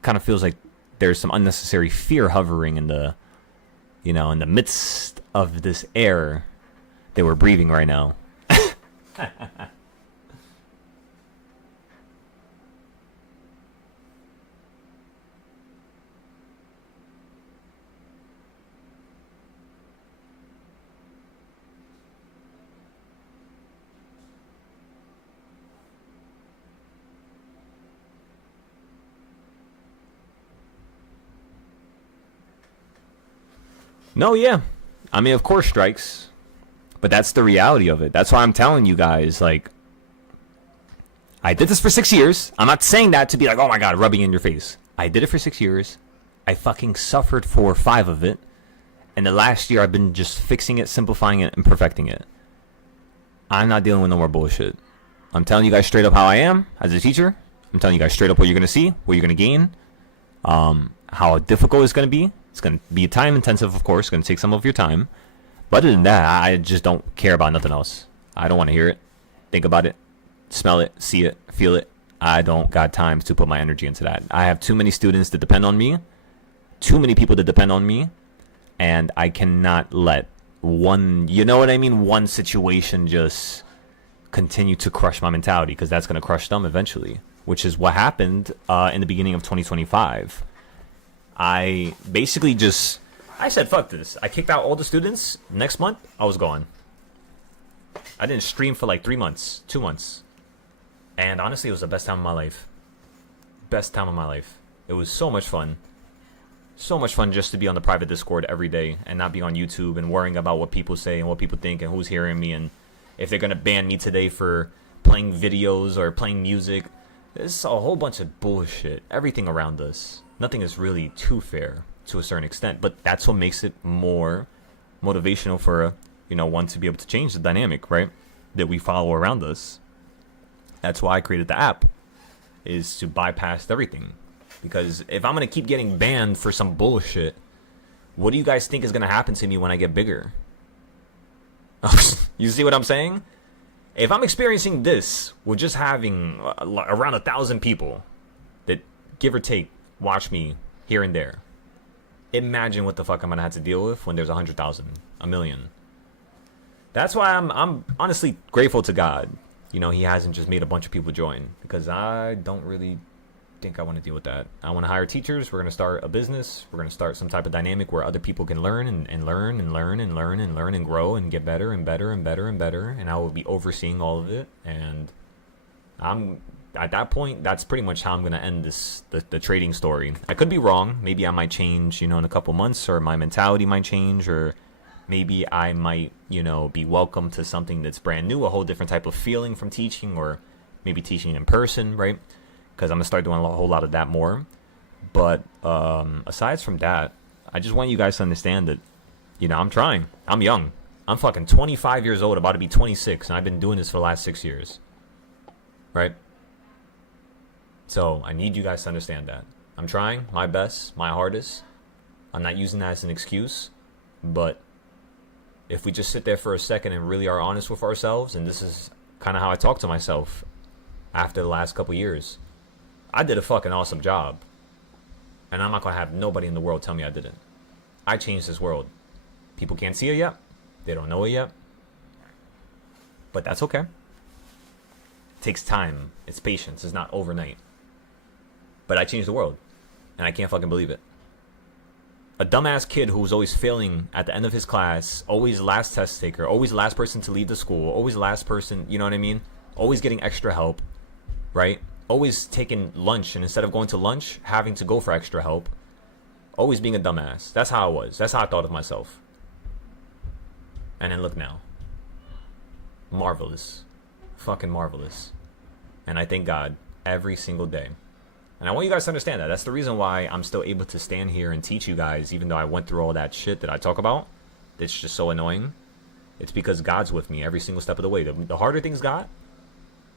Kind of feels like there's some unnecessary fear hovering in the, in the midst of this air that we're breathing right now. No, yeah. I mean, of course, strikes. But that's the reality of it. That's why I'm telling you guys, like, I did this for 6 years. I'm not saying that to be like, oh my god, rubbing in your face. I did it for 6 years. I fucking suffered for 5 of it. And the last year, I've been just fixing it, simplifying it, and perfecting it. I'm not dealing with no more bullshit. I'm telling you guys straight up how I am as a teacher. I'm telling you guys straight up what you're going to see, what you're going to gain, how difficult it's going to be. It's going to be time intensive, of course. It's going to take some of your time. But other than that, I just don't care about nothing else. I don't want to hear it, think about it, smell it, see it, feel it. I don't got time to put my energy into that. I have too many students that depend on me, too many people that depend on me, and I cannot let one, you know what I mean, one situation just continue to crush my mentality, because that's going to crush them eventually, which is what happened in the beginning of 2025. I basically just... I said, fuck this. I kicked out all the students. Next month, I was gone. I didn't stream for like 3 months, 2 months. And honestly, it was the best time of my life. Best time of my life. It was so much fun. So much fun just to be on the private Discord every day and not be on YouTube and worrying about what people say and what people think and who's hearing me and if they're going to ban me today for playing videos or playing music. There's a whole bunch of bullshit. Everything around us. Nothing is really too fair. To a certain extent, but that's what makes it more motivational for one to be able to change the dynamic, right, that we follow around us. That's why I created the app, is to bypass everything. Because if I'm gonna keep getting banned for some bullshit, what do you guys think is gonna happen to me when I get bigger? You see what I'm saying? If I'm experiencing this with just having around 1,000 people that give or take watch me here and there, imagine what the fuck I'm gonna have to deal with when there's 100,000, 1 million. That's why I'm honestly grateful to God. He hasn't just made a bunch of people join, because I don't really think I want to deal with that. I want to hire teachers. We're gonna start a business. We're gonna start some type of dynamic where other people can learn and learn and learn and learn and learn and grow and get better and better and better and better. And I will be overseeing all of it. And at that point, that's pretty much how I'm going to end the trading story. I could be wrong. Maybe I might change, in a couple months, or my mentality might change, or maybe I might, be welcome to something that's brand new, a whole different type of feeling from teaching, or maybe teaching in person, right? Because I'm going to start doing a whole lot of that more. But aside from that, I just want you guys to understand that, I'm trying. I'm young. I'm fucking 25 years old, about to be 26, and I've been doing this for the last 6 years. Right? So I need you guys to understand that. I'm trying my best, my hardest. I'm not using that as an excuse. But if we just sit there for a second and really are honest with ourselves, and this is kind of how I talk to myself after the last couple years, I did a fucking awesome job. And I'm not going to have nobody in the world tell me I didn't. I changed this world. People can't see it yet. They don't know it yet. But that's okay. It takes time. It's patience. It's not overnight. But I changed the world. And I can't fucking believe it. A dumbass kid who was always failing at the end of his class, always last test taker, always last person to leave the school, always last person, you know what I mean? Always getting extra help, right? Always taking lunch, and instead of going to lunch, having to go for extra help. Always being a dumbass. That's how I was. That's how I thought of myself. And then look now. Marvelous. Fucking marvelous. And I thank God every single day. And I want you guys to understand that. That's the reason why I'm still able to stand here and teach you guys, even though I went through all that shit that I talk about. It's just so annoying. It's because God's with me every single step of the way. The harder things got,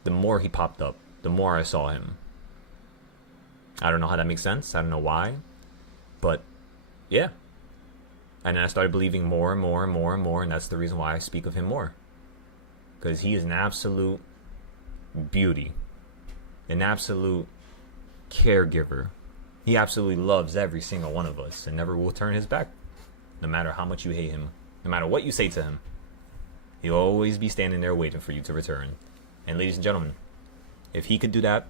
the more he popped up. The more I saw him. I don't know how that makes sense. I don't know why. But, yeah. And then I started believing more and more and more and more. And that's the reason why I speak of him more. Because he is an absolute beauty. An absolute caregiver. He absolutely loves every single one of us and never will turn his back, no matter how much you hate him, no matter what you say to him. He'll always be standing there waiting for you to return. And ladies and gentlemen, if he could do that,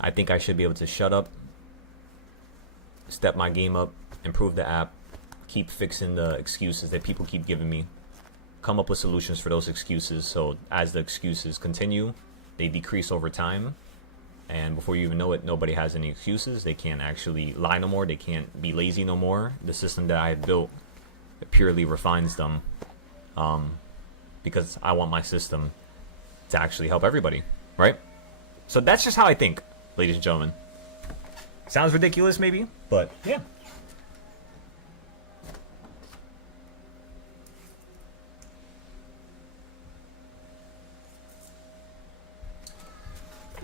I think I should be able to shut up, step my game up, improve the app, keep fixing the excuses that people keep giving me, come up with solutions for those excuses, so as the excuses continue, they decrease over time. And before you even know it, nobody has any excuses. They can't actually lie no more. They can't be lazy no more. The system that I have built, it purely refines them, because I want my system to actually help everybody, right? So that's just how I think, ladies and gentlemen. Sounds ridiculous, maybe, but yeah.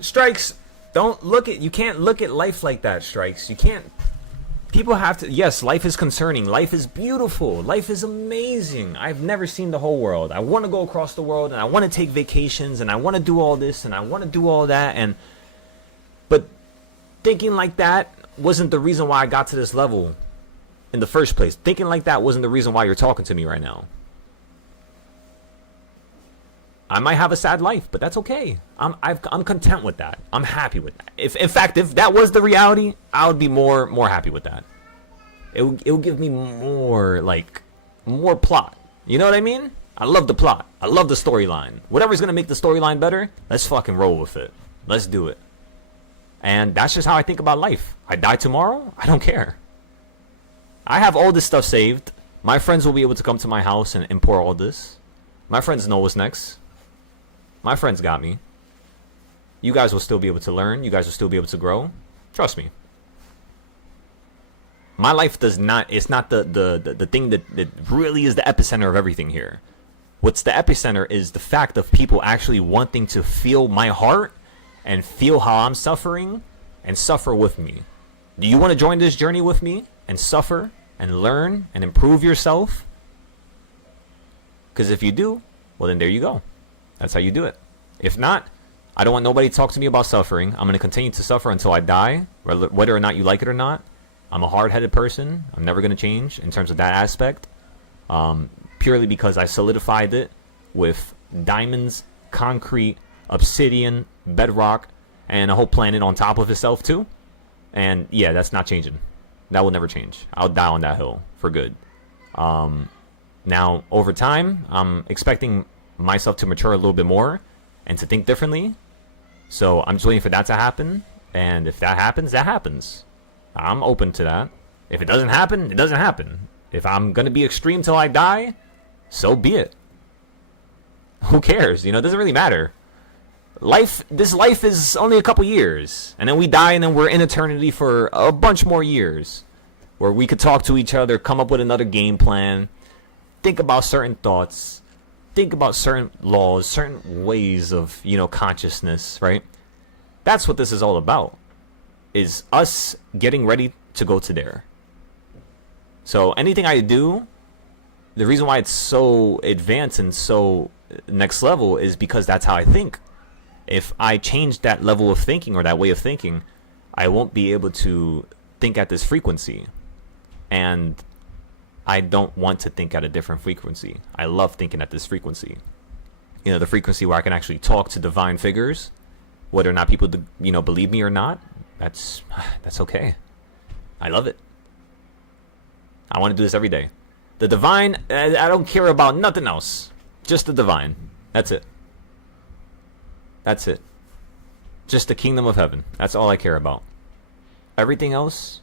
Strikes, don't look at, you can't look at life like that, Strikes. You can't, people have to, yes, life is concerning, life is beautiful, life is amazing. I've never seen the whole world. I want to go across the world, and I want to take vacations, and I want to do all this, and I want to do all that, and, but thinking like that wasn't the reason why I got to this level in the first place. Thinking like that wasn't the reason why you're talking to me right now. I might have a sad life, but that's okay. I'm content with that. I'm happy with that. If, in fact, if that was the reality, I would be more happy with that. It will give me more, like, more plot. You know what I mean? I love the plot. I love the storyline. Whatever's gonna make the storyline better, let's fucking roll with it. Let's do it. And that's just how I think about life. I die tomorrow, I don't care. I have all this stuff saved. My friends will be able to come to my house and pour all this. My friends know what's next. My friends got me. You guys will still be able to learn. You guys will still be able to grow. Trust me. My life does not, it's not the thing that really is the epicenter of everything here. What's the epicenter is the fact of people actually wanting to feel my heart and feel how I'm suffering and suffer with me. Do you want to join this journey with me and suffer and learn and improve yourself? Because if you do, well then there you go. That's how you do it. If not, I don't want nobody to talk to me about suffering. I'm going to continue to suffer until I die, whether or not you like it or not. I'm a hard-headed person. I'm never going to change in terms of that aspect. Purely because I solidified it with diamonds, concrete, obsidian, bedrock, and a whole planet on top of itself too. And yeah, that's not changing. That will never change. I'll die on that hill for good. Now, over time, I'm expecting myself to mature a little bit more and to think differently. So I'm just waiting for that to happen. And if that happens, that happens. I'm open to that. If it doesn't happen, it doesn't happen. If I'm going to be extreme till I die, so be it. Who cares? You know, it doesn't really matter. This life is only a couple years. And then we die, and then we're in eternity for a bunch more years. Where we could talk to each other, come up with another game plan, think about certain thoughts, think about certain laws, certain ways of, you know, consciousness, right? That's what this is all about. Is us getting ready to go to there. So anything I do, the reason why it's so advanced and so next level is because that's how I think. If I change that level of thinking or that way of thinking, I won't be able to think at this frequency. And I don't want to think at a different frequency. I love thinking at this frequency. You know, the frequency where I can actually talk to divine figures, whether or not people, you know, believe me or not. That's okay. I love it. I want to do this every day. The divine, I don't care about nothing else. Just the divine. That's it. That's it. Just the kingdom of heaven. That's all I care about. Everything else,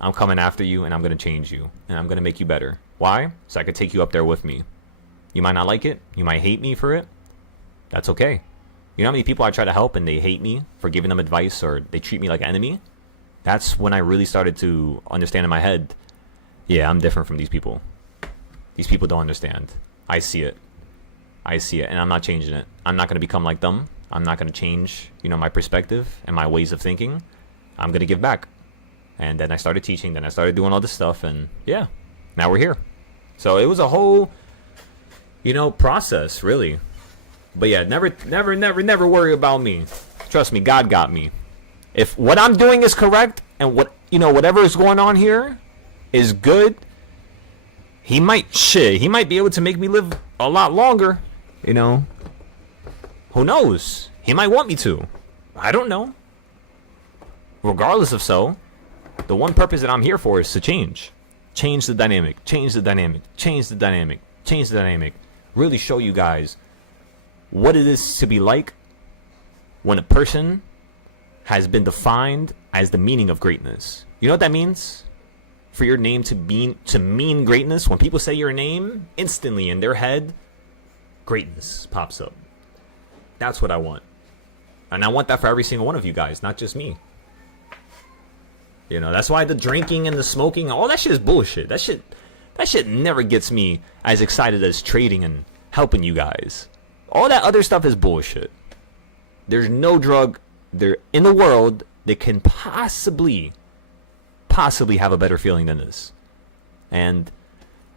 I'm coming after you, and I'm going to change you, and I'm going to make you better. Why? So I could take you up there with me. You might not like it. You might hate me for it. That's okay. You know how many people I try to help and they hate me for giving them advice, or they treat me like an enemy? That's when I really started to understand in my head, yeah, I'm different from these people. These people don't understand. I see it. I see it, and I'm not changing it. I'm not going to become like them. I'm not going to change, you know, my perspective and my ways of thinking. I'm going to give back. And then I started teaching, then I started doing all this stuff, and yeah, now we're here. So it was a whole, you know, process, really. But yeah, never worry about me. Trust me, God got me. If what I'm doing is correct, and what, you know, whatever is going on here is good, he might be able to make me live a lot longer, you know. Who knows? He might want me to. I don't know. Regardless of so, the one purpose that I'm here for is to change. Change the dynamic. Change the dynamic. Change the dynamic. Change the dynamic. Really show you guys what it is to be like when a person has been defined as the meaning of greatness. You know what that means? For your name to mean greatness. When people say your name, instantly in their head, greatness pops up. That's what I want. And I want that for every single one of you guys, not just me. You know, that's why the drinking and the smoking, all that shit is bullshit. That shit never gets me as excited as trading and helping you guys. All that other stuff is bullshit. There's no drug there in the world that can possibly have a better feeling than this. And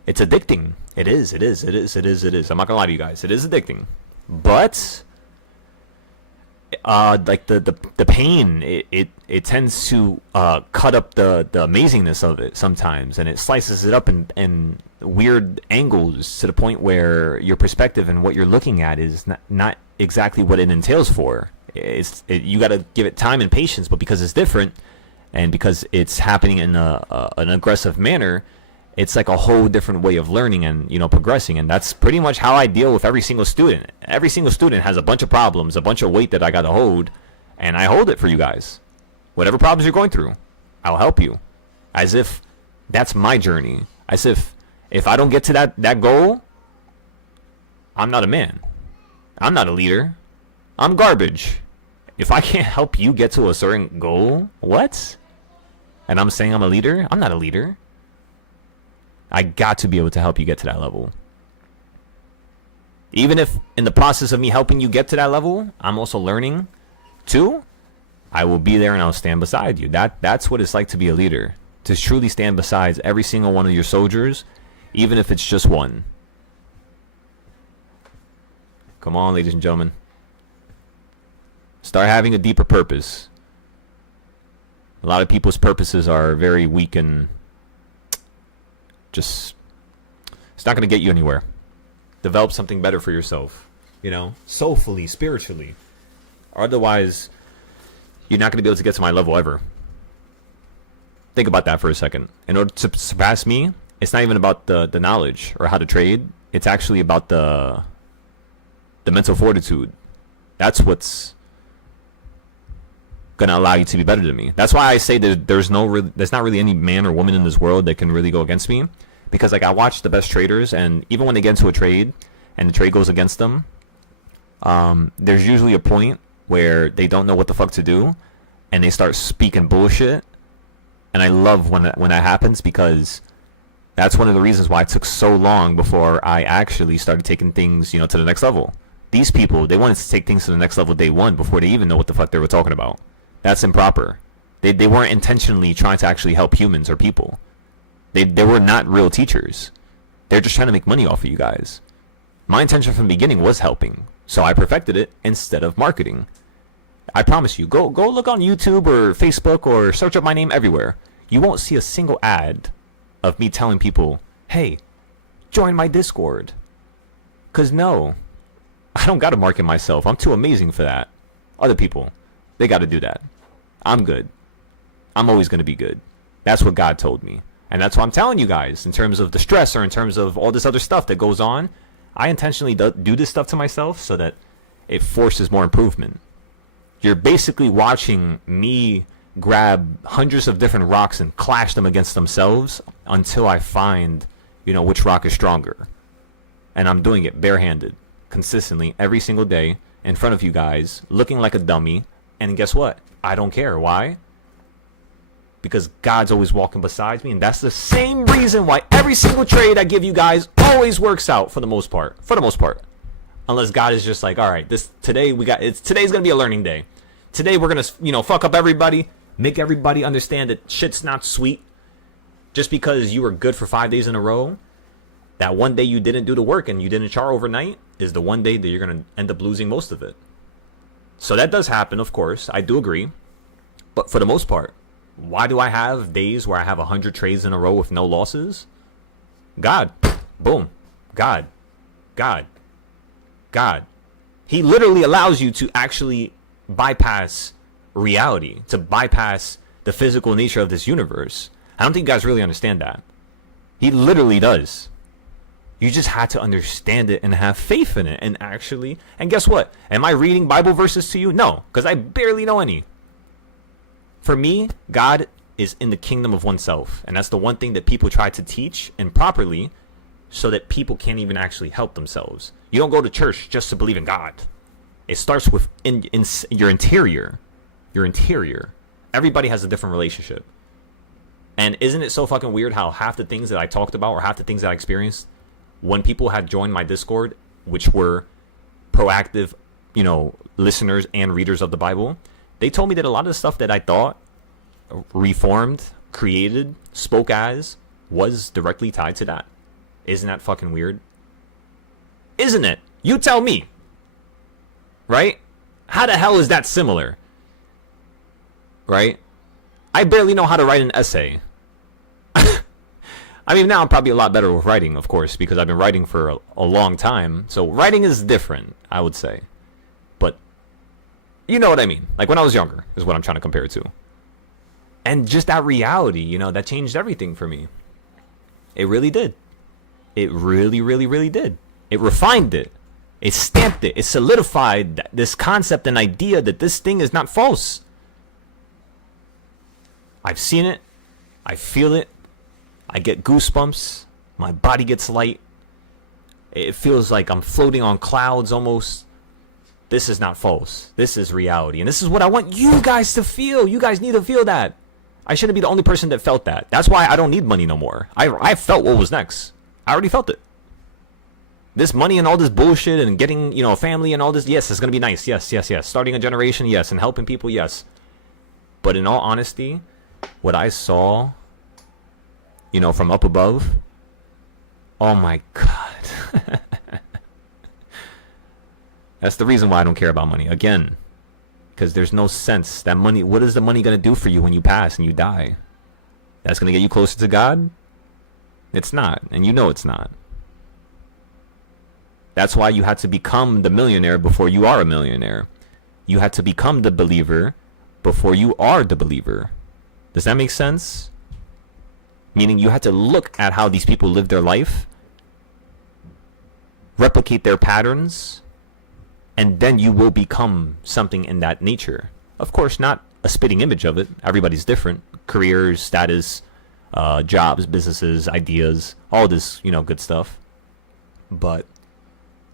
it's addicting. It is. I'm not gonna lie to you guys. It is addicting. But like the pain, it tends to cut up the amazingness of it sometimes, and it slices it up in weird angles to the point where your perspective and what you're looking at is not exactly what it entails for. You got to give it time and patience, but because it's different and because it's happening in an aggressive manner, it's like a whole different way of learning and, you know, progressing. And that's pretty much how I deal with every single student. Every single student has a bunch of problems, a bunch of weight that I got to hold, and I hold it for you guys. Whatever problems you're going through, I'll help you. As if that's my journey. As if I don't get to that goal, I'm not a man. I'm not a leader. I'm garbage. If I can't help you get to a certain goal, what? And I'm saying I'm a leader? I'm not a leader. I got to be able to help you get to that level. Even if in the process of me helping you get to that level, I'm also learning too, I will be there and I'll stand beside you. That's what it's like to be a leader. To truly stand beside every single one of your soldiers, even if it's just one. Come on, ladies and gentlemen. Start having a deeper purpose. A lot of people's purposes are very weak and just, it's not going to get you anywhere. Develop something better for yourself, you know, soulfully, spiritually. Otherwise, you're not going to be able to get to my level ever. Think about that for a second. In order to surpass me, it's not even about the knowledge or how to trade. It's actually about the mental fortitude. That's what's gonna allow you to be better than me. That's why I say that there's not really any man or woman in this world that can really go against me, because like I watch the best traders, and even when they get into a trade and the trade goes against them, there's usually a point where they don't know what the fuck to do and they start speaking bullshit. And I love when that happens, because that's one of the reasons why it took so long before I actually started taking things, you know, to the next level. These people, they wanted to take things to the next level day one before they even know what the fuck they were talking about. That's improper. They weren't intentionally trying to actually help humans or people. They were not real teachers. They're just trying to make money off of you guys. My intention from the beginning was helping, so I perfected it instead of marketing. I promise you, go look on YouTube or Facebook or search up my name everywhere. You won't see a single ad of me telling people, hey, join my Discord. Because no, I don't got to market myself. I'm too amazing for that. Other people, they got to do that. I'm good. I'm always going to be good. That's what God told me. And that's what I'm telling you guys in terms of the stress or in terms of all this other stuff that goes on. I intentionally do this stuff to myself so that it forces more improvement. You're basically watching me grab hundreds of different rocks and clash them against themselves until I find, you know, which rock is stronger. And I'm doing it barehanded, consistently, every single day, in front of you guys, looking like a dummy. And guess what? I don't care. Why? Because God's always walking beside me, and that's the same reason why every single trade I give you guys always works out for the most part. For the most part. Unless God is just like, all right, today's gonna be a learning day. Today we're gonna, you know, fuck up everybody, make everybody understand that shit's not sweet. Just because you were good for 5 days in a row, that one day you didn't do the work and you didn't char overnight is the one day that you're gonna end up losing most of it. So that does happen, of course. I do agree. But for the most part, why do I have days where I have 100 trades in a row with no losses? God. Boom. God. God. God. He literally allows you to actually bypass reality, to bypass the physical nature of this universe. I don't think you guys really understand that. He literally does. You just had to understand it and have faith in it and actually, and guess what? Am I reading Bible verses to you? No, because I barely know any. For me, God is in the kingdom of oneself. And that's the one thing that people try to teach improperly so that people can't even actually help themselves. You don't go to church just to believe in God. It starts with in your interior. Your interior. Everybody has a different relationship. And isn't it so fucking weird how half the things that I talked about or half the things that I experienced when people had joined my Discord, which were proactive, listeners and readers of the Bible, they told me that a lot of the stuff that I thought, reformed, created, spoke as, was directly tied to that. Isn't that fucking weird? Isn't it? You tell me. Right? How the hell is that similar? Right? I barely know how to write an essay. I mean, now I'm probably a lot better with writing, of course, because I've been writing for a long time. So writing is different, I would say. But you know what I mean. Like when I was younger is what I'm trying to compare it to. And just that reality, that changed everything for me. It really did. It really, really, really did. It refined it. It stamped it. It solidified this concept and idea that this thing is not false. I've seen it. I feel it. I get goosebumps. My body gets light. It feels like I'm floating on clouds almost. This is not false. This is reality. And this is what I want you guys to feel. You guys need to feel that. I shouldn't be the only person that felt that. That's why I don't need money no more. I felt what was next. I already felt it. This money and all this bullshit and getting, a family and all this, yes, it's going to be nice. Yes, yes, yes. Starting a generation, yes. And helping people, yes. But in all honesty, what I saw, from up above, oh my God. That's the reason why I don't care about money. Again, because there's no sense. That money, what is the money going to do for you when you pass and you die? That's going to get you closer to God? It's not. And it's not. That's why you had to become the millionaire before you are a millionaire. You had to become the believer before you are the believer. Does that make sense? Meaning you had to look at how these people live their life, replicate their patterns, and then you will become something in that nature. Of course, not a spitting image of it. Everybody's different. Careers, status, jobs, businesses, ideas, all this, good stuff. But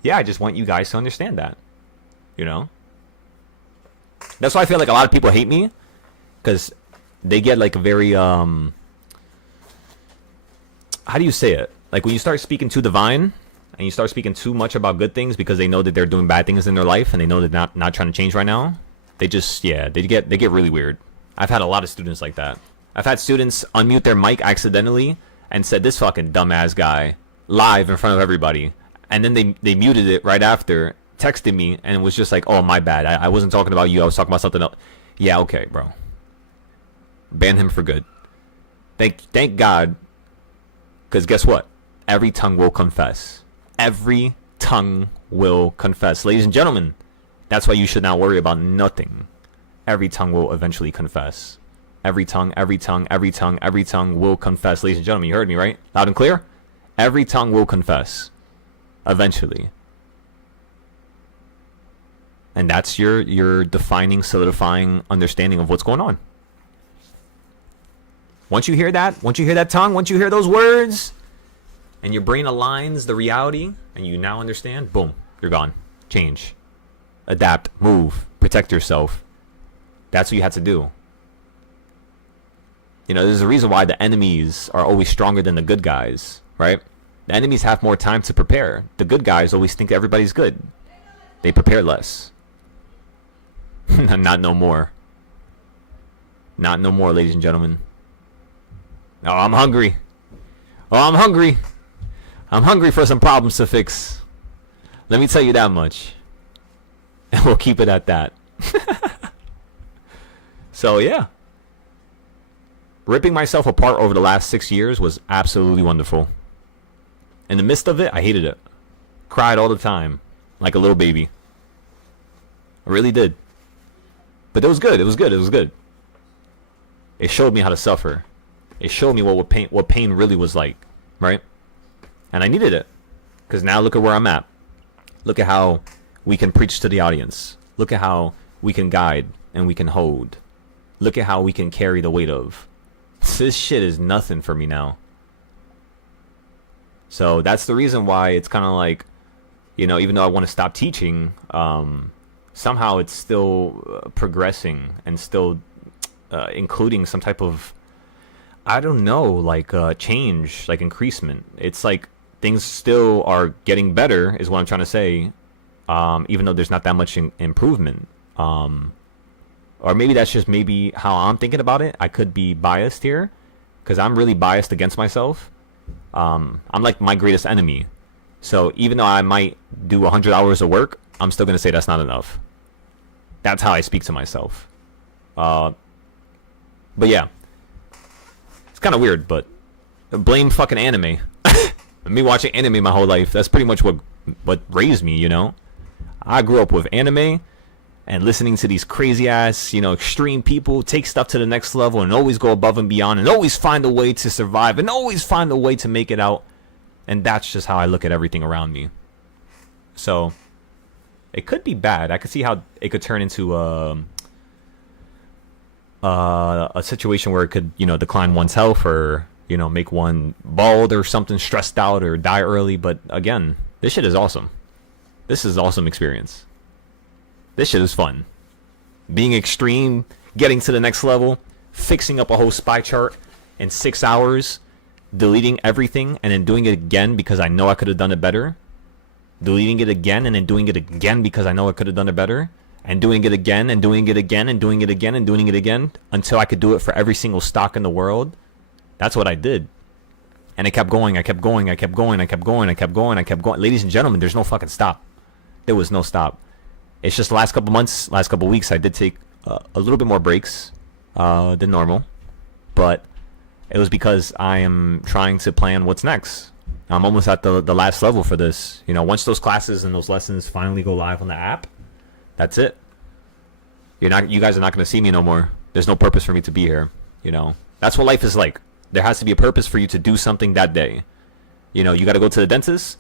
yeah, I just want you guys to understand that. That's why I feel like a lot of people hate me, because they get like a very how do you say it? Like when you start speaking too divine and you start speaking too much about good things because they know that they're doing bad things in their life and they know they're not trying to change right now, they just they get really weird. I've had a lot of students like that. I've had students unmute their mic accidentally and said, "This fucking dumbass guy," live in front of everybody. And then they muted it right after, texted me, and was just like, "Oh, my bad. I wasn't talking about you. I was talking about something else." Yeah, okay, bro. Ban him for good. Thank God. Because guess what? Every tongue will confess. Every tongue will confess. Ladies and gentlemen, that's why you should not worry about nothing. Every tongue will eventually confess. Every tongue, every tongue, every tongue, every tongue will confess. Ladies and gentlemen, you heard me, right? Loud and clear? Every tongue will confess. Eventually. And that's your defining, solidifying understanding of what's going on. Once you hear that tongue, once you hear those words, and your brain aligns the reality, and you now understand, boom, you're gone. Change. Adapt. Move. Protect yourself. That's what you had to do. There's a reason why the enemies are always stronger than the good guys, right? The enemies have more time to prepare. The good guys always think everybody's good. They prepare less. Not no more. Not no more, ladies and gentlemen. Oh, I'm hungry. Oh, I'm hungry. I'm hungry for some problems to fix. Let me tell you that much. And we'll keep it at that. So, yeah. Ripping myself apart over the last 6 years was absolutely wonderful. In the midst of it, I hated it. Cried all the time. Like a little baby. I really did. But it was good. It was good. It was good. It showed me how to suffer. It showed me what pain really was like. Right? And I needed it. Because now look at where I'm at. Look at how we can preach to the audience. Look at how we can guide and we can hold. look at how we can carry the weight of. This shit is nothing for me now. So that's the reason why it's kind of like, you know, even though I want to stop teaching, somehow it's still progressing and still including some type of, I don't know, like change, like increasement. It's like things still are getting better is what I'm trying to say, even though there's not that much improvement. Or maybe that's just maybe how I'm thinking about it. I could be biased here because I'm really biased against myself. I'm like my greatest enemy. So even though I might do 100 hours of work, I'm still going to say that's not enough. That's how I speak to myself. But yeah. It's kind of weird, but blame fucking anime. Me watching anime my whole life, that's pretty much what raised me, you know? I grew up with anime and listening to these crazy ass, you know, extreme people take stuff to the next level and always go above and beyond and always find a way to survive and always find a way to make it out. And that's just how I look at everything around me. So it could be bad. I could see how it could turn into a situation where it could, you know, decline one's health or, you know, make one bald or something, stressed out or die early. But again, this shit is awesome. This is an awesome experience. This shit is fun. Being extreme, getting to the next level, fixing up a whole spy chart in 6 hours, deleting everything and then doing it again because I know I could have done it better. Deleting it again and then doing it again because I know I could have done it better. And doing it again and doing it again and doing it again and doing it again until I could do it for every single stock in the world. That's what I did. And I kept going, I kept going, I kept going, I kept going, I kept going, I kept going. Ladies and gentlemen, there's no fucking stop. There was no stop. It's just the last couple months, last couple weeks, I did take a little bit more breaks than normal. But it was because I am trying to plan what's next. I'm almost at the last level for this. You know, once those classes and those lessons finally go live on the app, that's it. You guys are not going to see me no more. There's no purpose for me to be here. You know, that's what life is like. There has to be a purpose for you to do something that day. You know, you got to go to the dentist.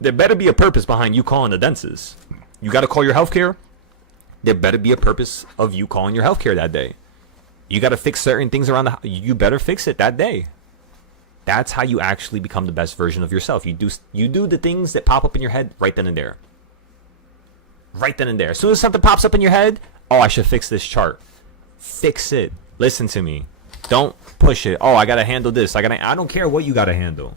There better be a purpose behind you calling the dentist. You got to call your healthcare. There better be a purpose of you calling your healthcare that day. You got to fix certain things around the house. You better fix it that day. That's how you actually become the best version of yourself. You do the things that pop up in your head right then and there. Right then and there. As soon as something pops up in your head, oh, I should fix this chart. Fix it. Listen to me. Don't push it. Oh, I got to handle this. I don't care what you got to handle.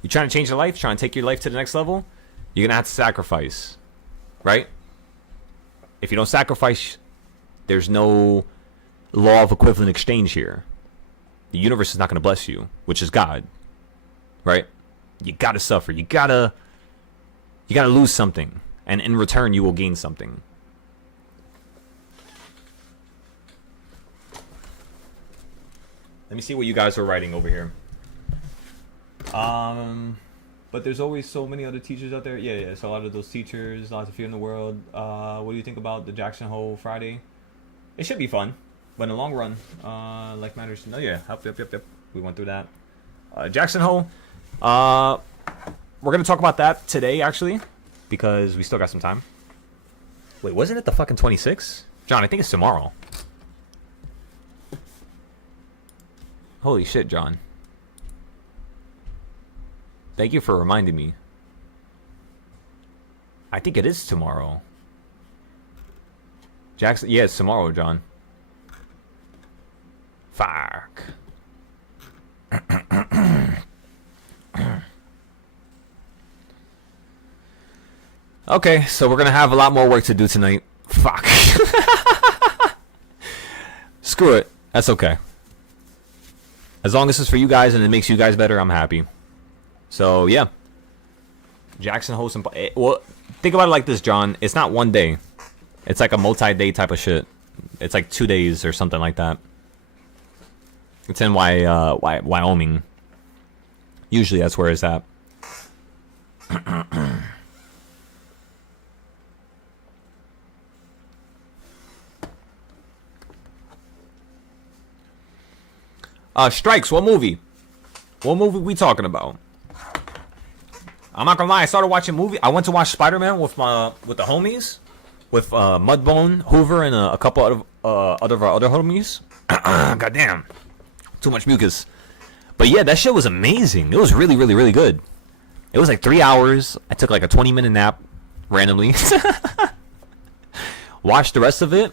You trying to change your life? Trying to take your life to the next level? You're going to have to sacrifice. Right? If you don't sacrifice, there's no law of equivalent exchange here. The universe is not going to bless you, which is God. Right? You got to suffer. You got to lose something. And in return, you will gain something. Let me see what you guys are writing over here. But there's always so many other teachers out there. Yeah. So a lot of those teachers, lots of fear in the world. What do you think about the Jackson Hole Friday? It should be fun, but in the long run, life matters. No, yeah, yep. We went through that. Jackson Hole. We're gonna talk about that today, actually, because we still got some time. Wait, wasn't it the fucking 26th? John, I think it's tomorrow. Holy shit, John. Thank you for reminding me. I think it is tomorrow. Jackson, yeah, it's tomorrow, John. Fuck. Okay, so we're gonna have a lot more work to do tonight. Fuck. Screw it. That's okay. As long as it's for you guys and it makes you guys better, I'm happy. So, yeah. Jackson hosts... Well, think about it like this, John. It's not one day. It's like a multi-day type of shit. It's like 2 days or something like that. It's in Wyoming. Usually that's where it's at. Strikes, what movie? What movie we talking about? I'm not gonna lie, I started watching a movie. I went to watch Spider-Man with the homies. With Mudbone, Hoover, and a couple of our other homies. Goddamn, too much mucus. But yeah, that shit was amazing. It was really, really, really good. It was like 3 hours. I took like a 20-minute nap randomly. Watched the rest of it.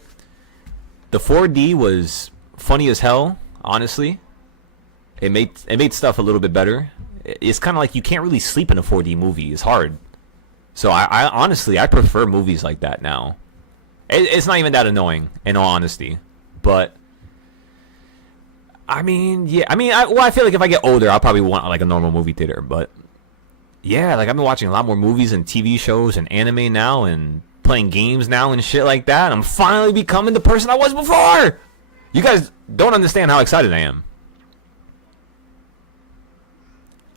The 4D was funny as hell, honestly. It made stuff a little bit better. It's kind of like you can't really sleep in a 4D movie. It's hard. So I honestly, I prefer movies like that now. It's not even that annoying, in all honesty. But I mean, yeah. I feel like if I get older, I'll probably want like a normal movie theater. But yeah, like I've been watching a lot more movies and TV shows and anime now and playing games now and shit like that. I'm finally becoming the person I was before. You guys don't understand how excited I am.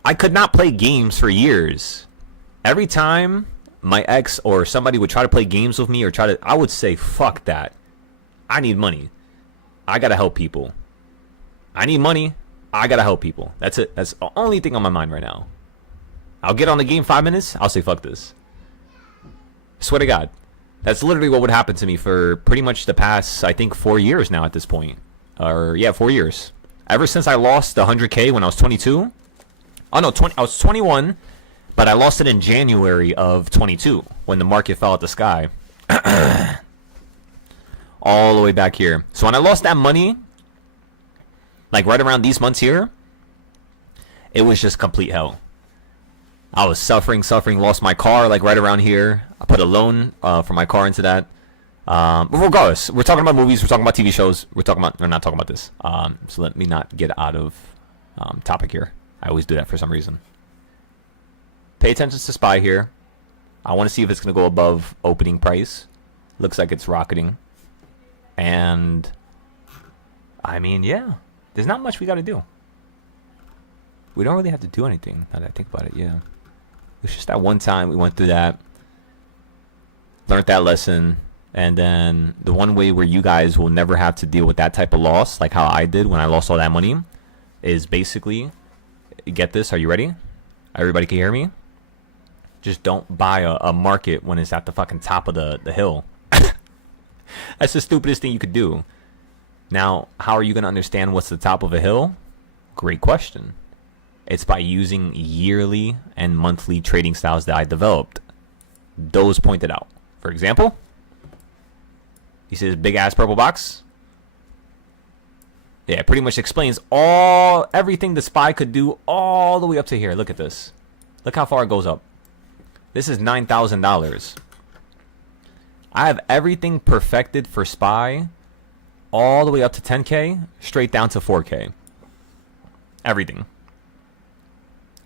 I could not play games for years. Every time my ex or somebody would try to play games with me or I would say, fuck that. I need money. I gotta help people. I need money. I gotta help people. That's it. That's the only thing on my mind right now. I'll get on the game 5 minutes. I'll say fuck this. Swear to God. That's literally what would happen to me for pretty much the past, I think, 4 years now at this point. 4 years. Ever since I lost the 100K when I was 22. Oh, no, I was 21, but I lost it in January of 22 when the market fell out the sky. All the way back here. So when I lost that money, like right around these months here, it was just complete hell. I was suffering, lost my car like right around here. I put a loan for my car into that. But regardless, we're talking about movies, we're talking about TV shows, we're not talking about this. So let me not get out of topic here. I always do that for some reason. Pay attention to SPY here. I want to see if it's going to go above opening price. Looks like it's rocketing. And I mean, yeah, there's not much we got to do. We don't really have to do anything now that I think about it, yeah. It's just that one time we went through that, learned that lesson, and then the one way where you guys will never have to deal with that type of loss, like how I did when I lost all that money, is basically, get this, are you ready? Everybody can hear me? Just don't buy a market when it's at the fucking top of the hill. That's the stupidest thing you could do. Now, how are you going to understand what's the top of a hill? Great question. It's by using yearly and monthly trading styles that I developed. Those pointed out. For example, you see this big ass purple box? Yeah, it pretty much explains everything the SPY could do all the way up to here. Look at this. Look how far it goes up. This is $9,000. I have everything perfected for SPY all the way up to 10K, straight down to 4K. Everything.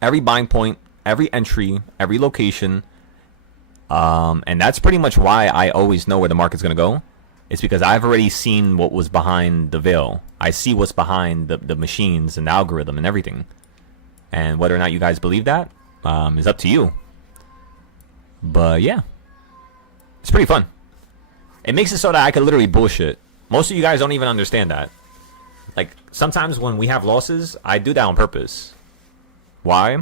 Every buying point, every entry, every location. And that's pretty much why I always know where the market's going to go. It's because I've already seen what was behind the veil. I see what's behind the machines and the algorithm and everything. And whether or not you guys believe that is up to you. But yeah, it's pretty fun. It makes it so that I could literally bullshit. Most of you guys don't even understand that. Like, sometimes when we have losses, I do that on purpose. Why?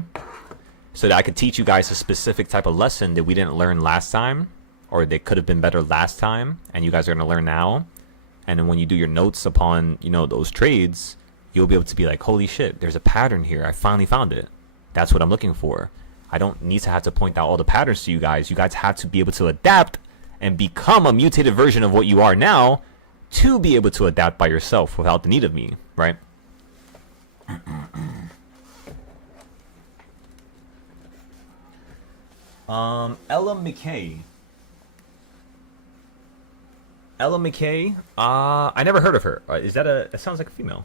So that I could teach you guys a specific type of lesson that we didn't learn last time, or that could have been better last time, and you guys are going to learn now. And then when you do your notes upon, those trades, you'll be able to be like, holy shit, there's a pattern here. I finally found it. That's what I'm looking for. I don't need to have to point out all the patterns to you guys. You guys have to be able to adapt and become a mutated version of what you are now to be able to adapt by yourself without the need of me, right? Ella McKay. I never heard of her. Is that that sounds like a female.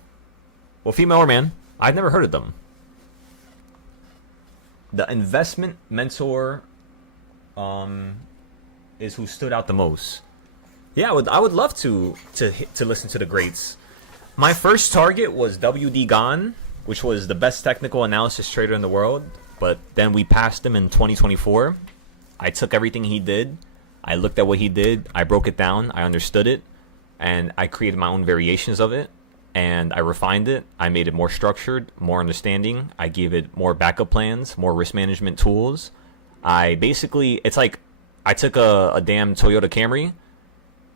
Well, female or man, I've never heard of them. The investment mentor is who stood out the most. Yeah, I would love to listen to the greats. My first target was WD Gone, which was the best technical analysis trader in the world, but then we passed him in 2024. I took everything he did, I looked at what he did, I broke it down, I understood it, and I created my own variations of it, and I refined it. I made it more structured, more understanding. I gave it more backup plans, more risk management tools. It's like I took a damn Toyota Camry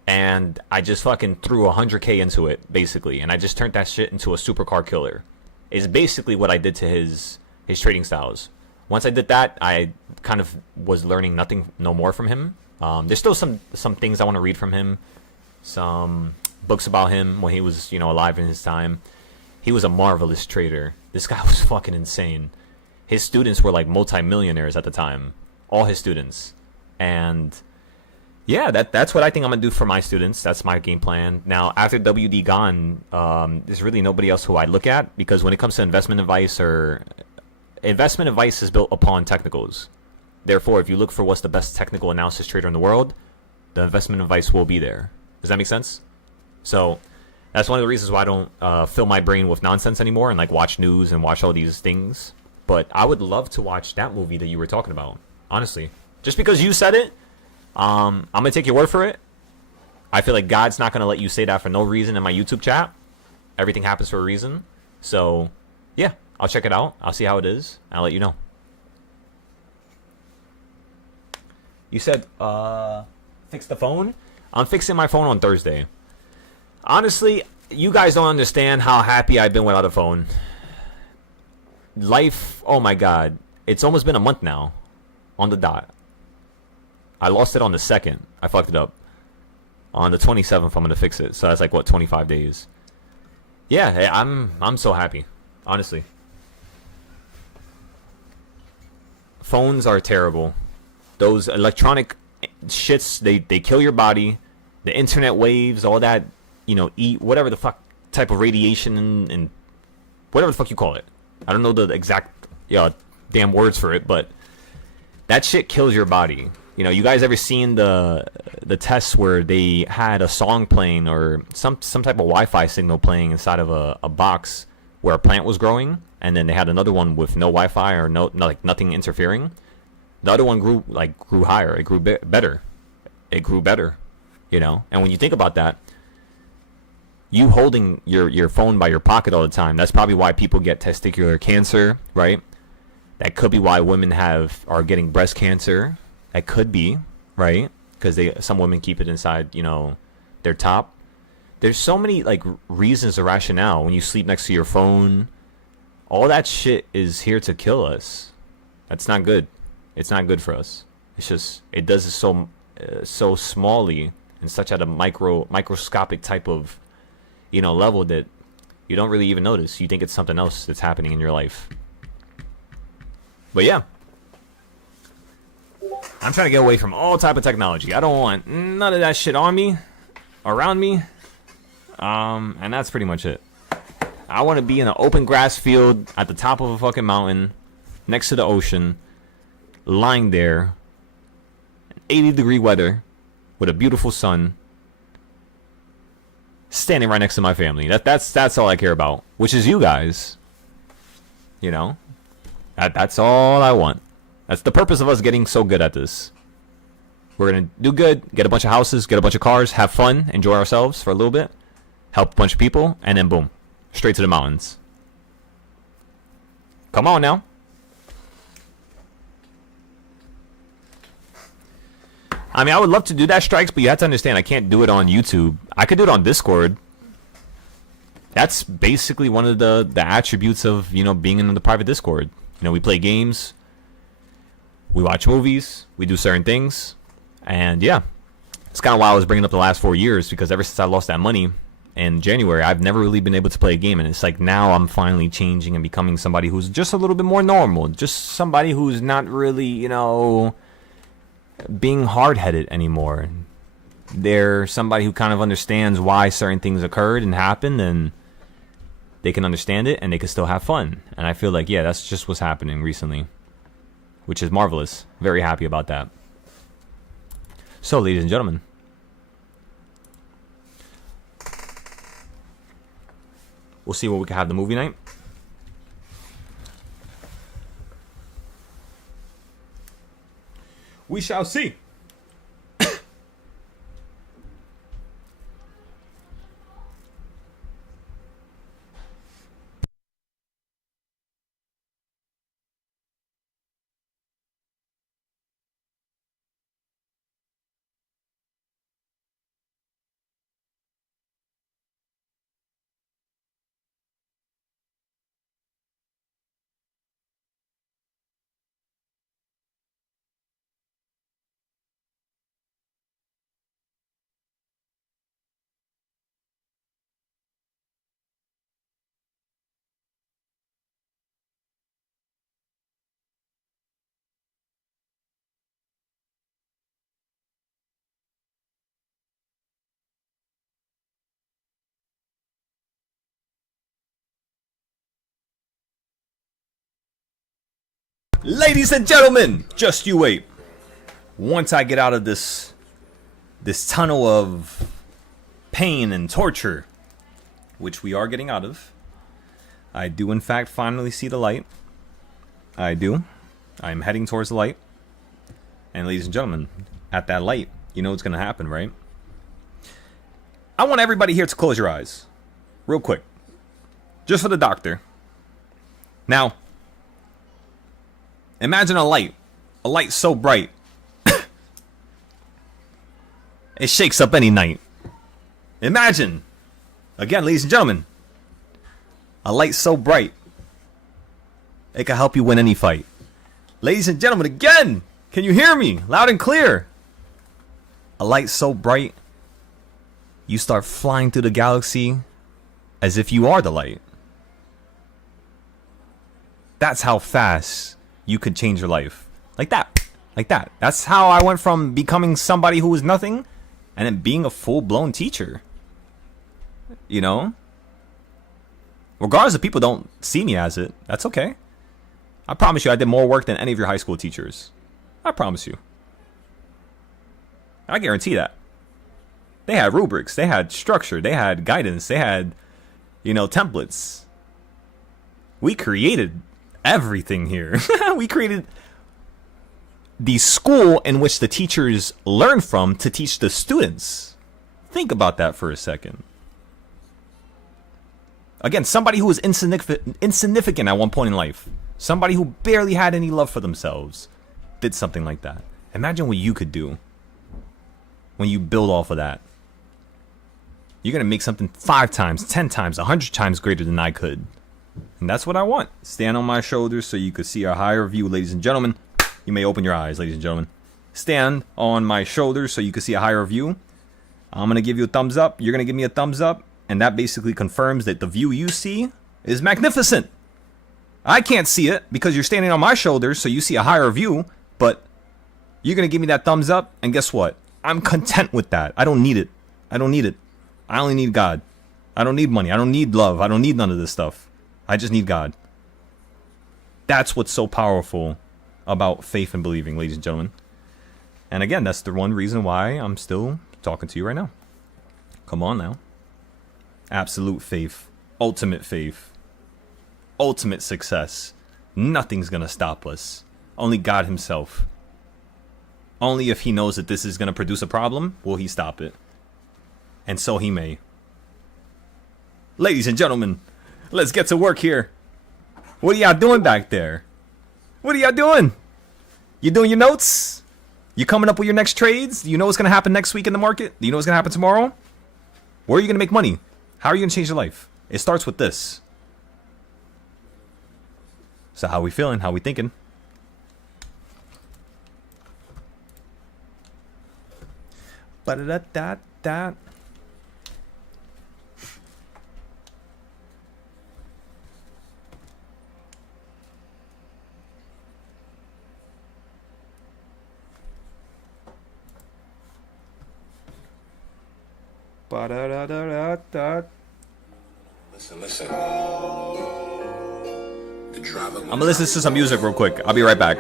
and I just fucking threw 100K into it, basically, and I just turned that shit into a supercar killer. Is basically what I did to his trading styles. Once I did that, I kind of was learning nothing, no more from him. There's still some things I want to read from him, some books about him when he was, you know, alive in his time. He was a marvelous trader. This guy was fucking insane. His students were like multimillionaires at the time, all his students, and yeah, that's what I think I'm gonna do for my students. That's my game plan. Now, after WD gone, there's really nobody else who I look at, because when it comes to investment advice, is built upon technicals. Therefore, if you look for what's the best technical analysis trader in the world, the investment advice will be there. Does that make sense? So that's one of the reasons why I don't fill my brain with nonsense anymore and like watch news and watch all these things. But I would love to watch that movie that you were talking about. Honestly, just because you said it. I'm gonna take your word for it. I feel like God's not gonna let you say that for no reason in my YouTube chat. Everything happens for a reason. So, yeah, I'll check it out. I'll see how it is. I'll let you know. You said, fix the phone? I'm fixing my phone on Thursday. Honestly, you guys don't understand how happy I've been without a phone. Life, oh my God. It's almost been a month now. On the dot. I lost it on the 2nd. I fucked it up. On the 27th, I'm gonna fix it. So that's like what, 25 days. Yeah, I'm so happy, honestly. Phones are terrible. Those electronic shits, they kill your body. The internet waves, all that, you know, whatever the fuck type of radiation and whatever the fuck you call it. I don't know the exact damn words for it, but that shit kills your body. You know, you guys ever seen the tests where they had a song playing or some type of Wi-Fi signal playing inside of a box where a plant was growing, and then they had another one with no Wi-Fi or like nothing interfering? The other one grew higher. It grew better. It grew better, you know? And when you think about that, you holding your phone by your pocket all the time, that's probably why people get testicular cancer, right? That could be why women are getting breast cancer. That could be, right? Because some women keep it inside, you know, their top. There's so many like reasons or rationale. When you sleep next to your phone, all that shit is here to kill us. That's not good. It's not good for us. It's just it does it so smallly and such at a microscopic type of, you know, level that you don't really even notice. You think it's something else that's happening in your life. But yeah. I'm trying to get away from all type of technology. I don't want none of that shit on me, around me, and that's pretty much it. I want to be in an open grass field at the top of a fucking mountain, next to the ocean, lying there, 80-degree weather, with a beautiful sun, standing right next to my family. That's all I care about, which is you guys. You know, that's all I want. That's the purpose of us getting so good at this. We're going to do good, get a bunch of houses, get a bunch of cars, have fun, enjoy ourselves for a little bit, help a bunch of people, and then boom, straight to the mountains. Come on now. I mean, I would love to do that, Strikes, but you have to understand, I can't do it on YouTube. I could do it on Discord. That's basically one of the attributes of, you know, being in the private Discord. You know, we play games. We watch movies, we do certain things, and yeah, it's kind of why I was bringing up the last 4 years, because ever since I lost that money in January, I've never really been able to play a game, and it's like now I'm finally changing and becoming somebody who's just a little bit more normal, just somebody who's not really, you know, being hard-headed anymore. They're somebody who kind of understands why certain things occurred and happened, and they can understand it, and they can still have fun, and I feel like, yeah, that's just what's happening recently. Which is marvelous. Very happy about that. So, ladies and gentlemen, we'll see what we can have the movie night. We shall see. Ladies and gentlemen, just you wait. Once I get out of this tunnel of pain and torture, which we are getting out of, I do in fact finally see the light. I do. I'm heading towards the light. And ladies and gentlemen, at that light, you know what's going to happen, right? I want everybody here to close your eyes. Real quick. Just for the doctor. Now, imagine a light. A light so bright. It shakes up any night. Imagine. Again, ladies and gentlemen. A light so bright. It can help you win any fight. Ladies and gentlemen, again. Can you hear me? Loud and clear. A light so bright. You start flying through the galaxy as if you are the light. That's how fast you could change your life. Like that. Like that. That's how I went from becoming somebody who was nothing and then being a full-blown teacher. You know? Regardless if people don't see me as it, that's okay. I promise you I did more work than any of your high school teachers. I promise you. I guarantee that. They had rubrics. They had structure. They had guidance. They had, templates. We created everything here. We created the school in which the teachers learn from to teach the students. Think about that for a second. Again, somebody who was insignificant at one point in life. Somebody who barely had any love for themselves did something like that. Imagine what you could do when you build off of that. You're going to make something 5 times, 10 times, 100 times greater than I could. And that's what I want. Stand on my shoulders so you could see a higher view, ladies and gentlemen. You may open your eyes, ladies and gentlemen. Stand on my shoulders so you can see a higher view. I'm going to give you a thumbs up. You're going to give me a thumbs up. And that basically confirms that the view you see is magnificent. I can't see it because you're standing on my shoulders, so you see a higher view. But you're going to give me that thumbs up. And guess what? I'm content with that. I don't need it. I don't need it. I only need God. I don't need money. I don't need love. I don't need none of this stuff. I just need God. That's what's so powerful about faith and believing, ladies and gentlemen. And again, that's the one reason why I'm still talking to you right now. Come on now. Absolute faith. Ultimate faith. Ultimate success. Nothing's going to stop us. Only God himself. Only if he knows that this is going to produce a problem, will he stop it. And so he may. Ladies and gentlemen, let's get to work here. What are y'all doing back there? What are y'all doing? You doing your notes? You coming up with your next trades? Do you know what's going to happen next week in the market? Do you know what's going to happen tomorrow? Where are you going to make money? How are you going to change your life? It starts with this. So how we feeling? How we thinking? Ba-da-da-da-da. Ba-da-da-da-da-da. Listen. I'm gonna listen to some music real quick. I'll be right back.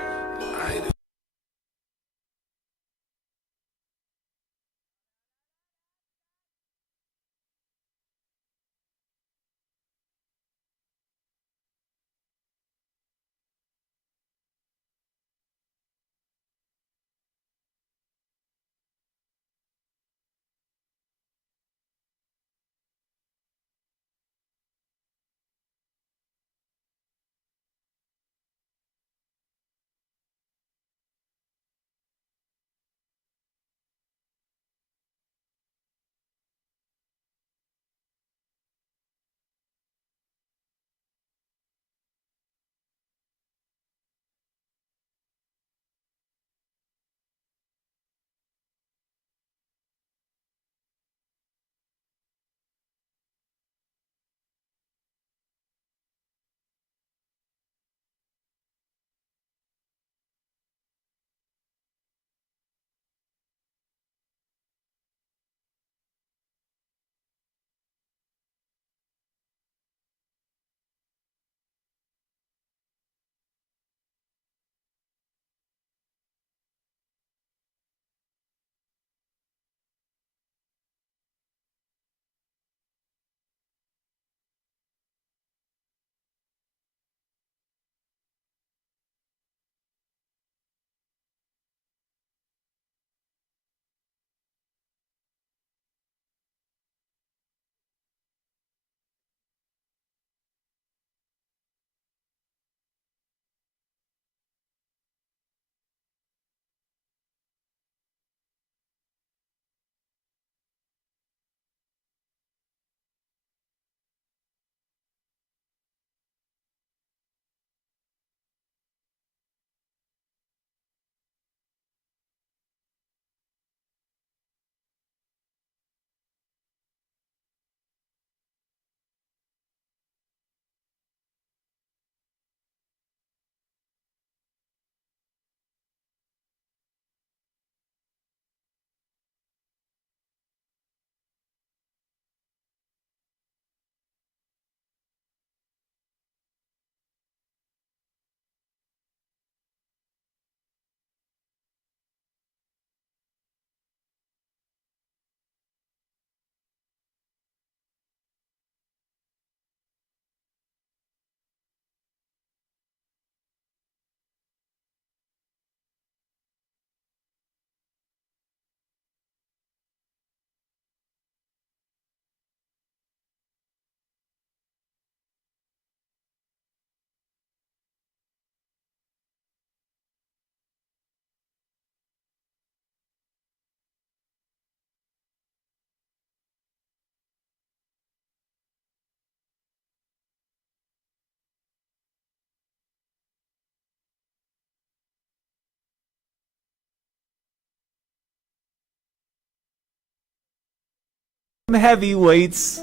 heavyweights.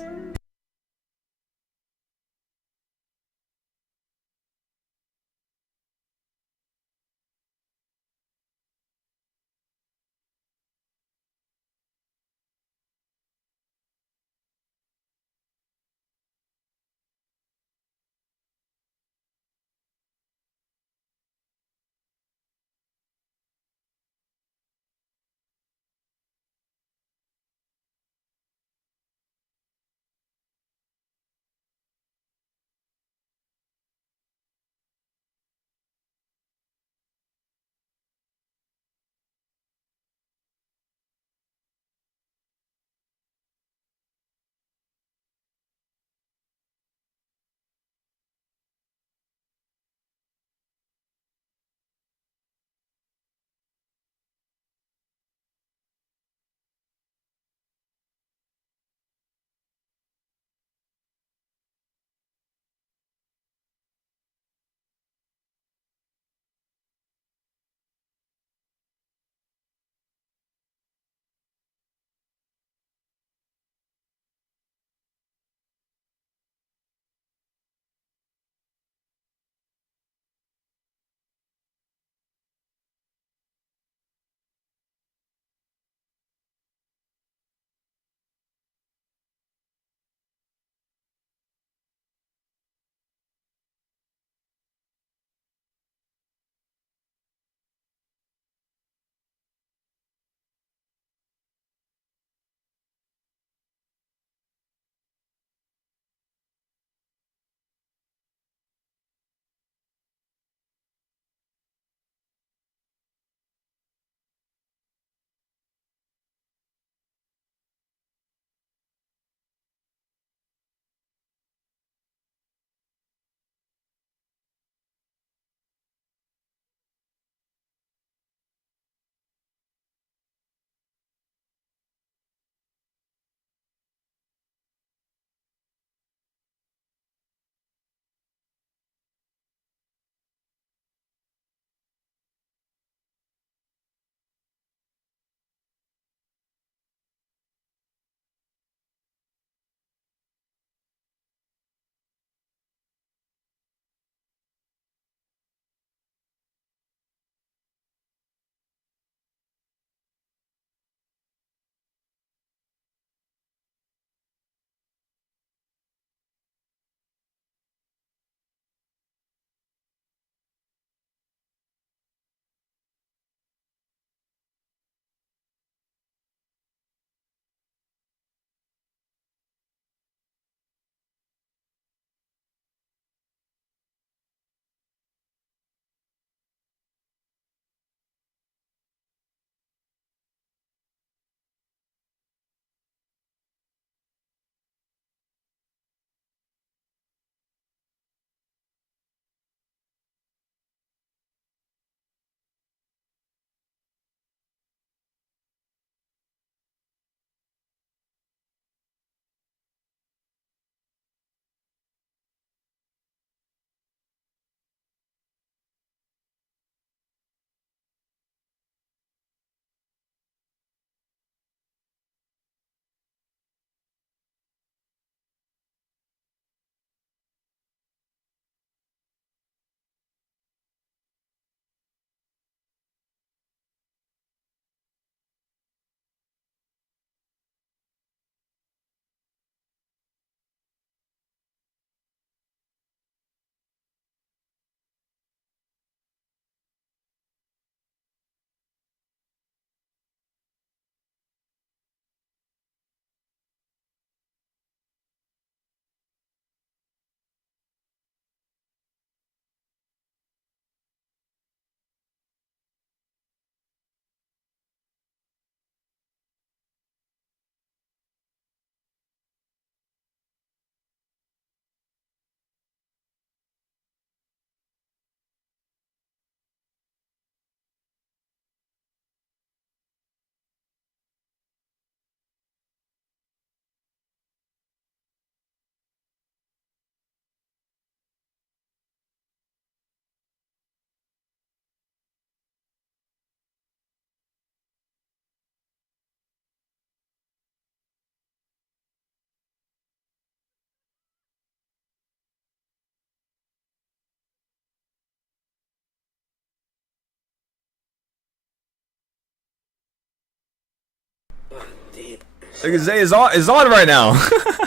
deep. Like I say, it's on right now.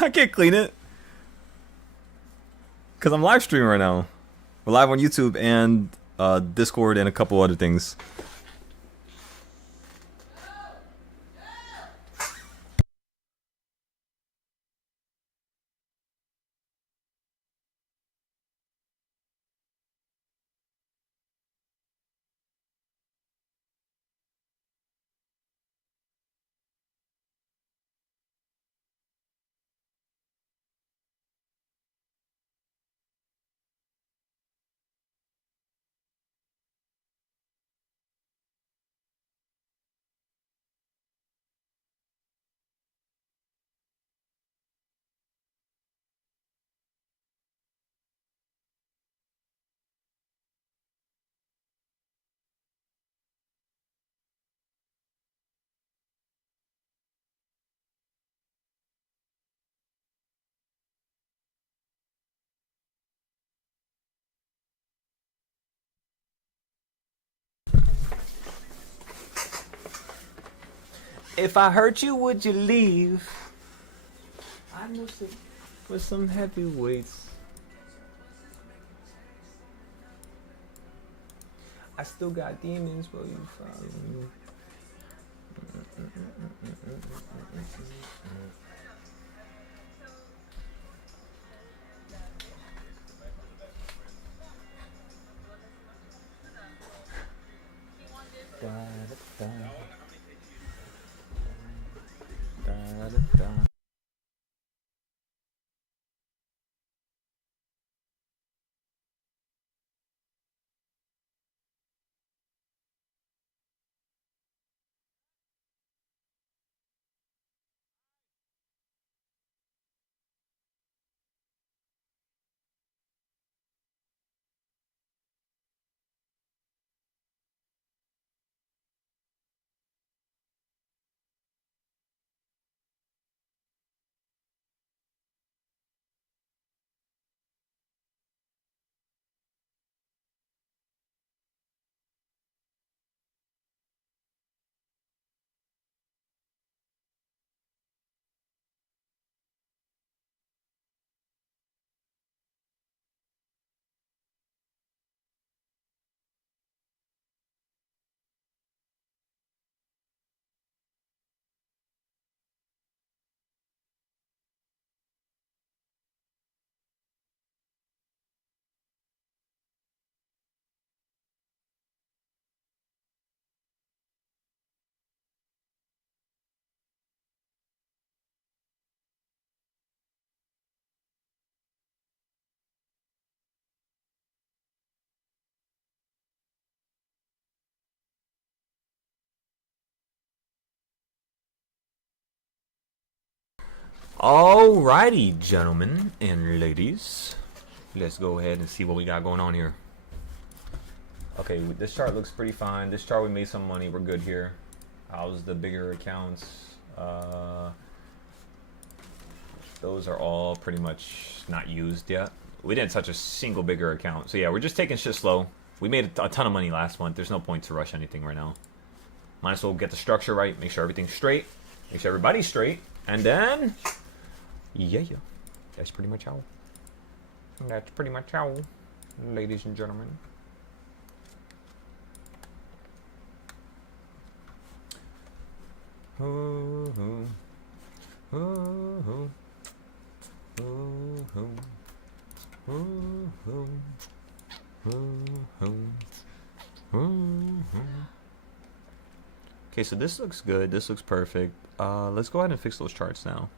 I can't clean it. Because I'm live streaming right now. We're live on YouTube and Discord and a couple other things. If I hurt you, would you leave? I know with some heavy weights. I still got demons, will you follow me? Da, da, da, da, da. Alrighty, gentlemen and ladies. Let's go ahead and see what we got going on here. Okay, this chart looks pretty fine. This chart we made some money. We're good here. How's the bigger accounts? Those are all pretty much not used yet. We didn't touch a single bigger account. So yeah, we're just taking shit slow. We made a ton of money last month. There's no point to rush anything right now. Might as well get the structure right. Make sure everything's straight. Make sure everybody's straight. And then... yeah. That's pretty much how. That's pretty much how, ladies and gentlemen. Okay, so this looks good. This looks perfect. Let's go ahead and fix those charts now.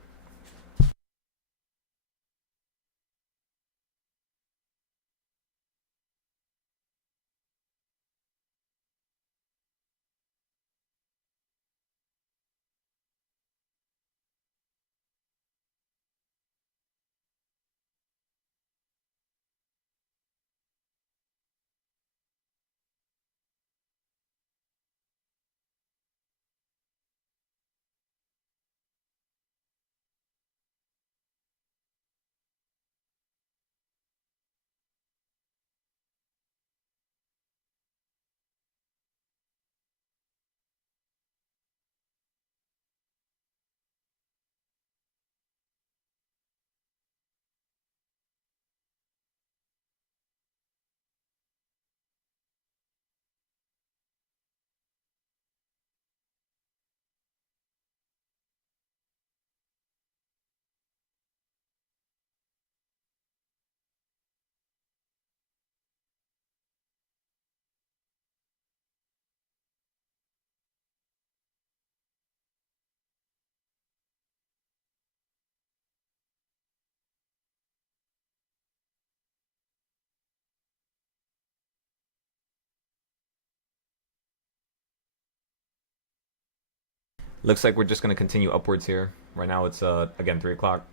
Looks like we're just gonna continue upwards here. Right now it's again 3 o'clock.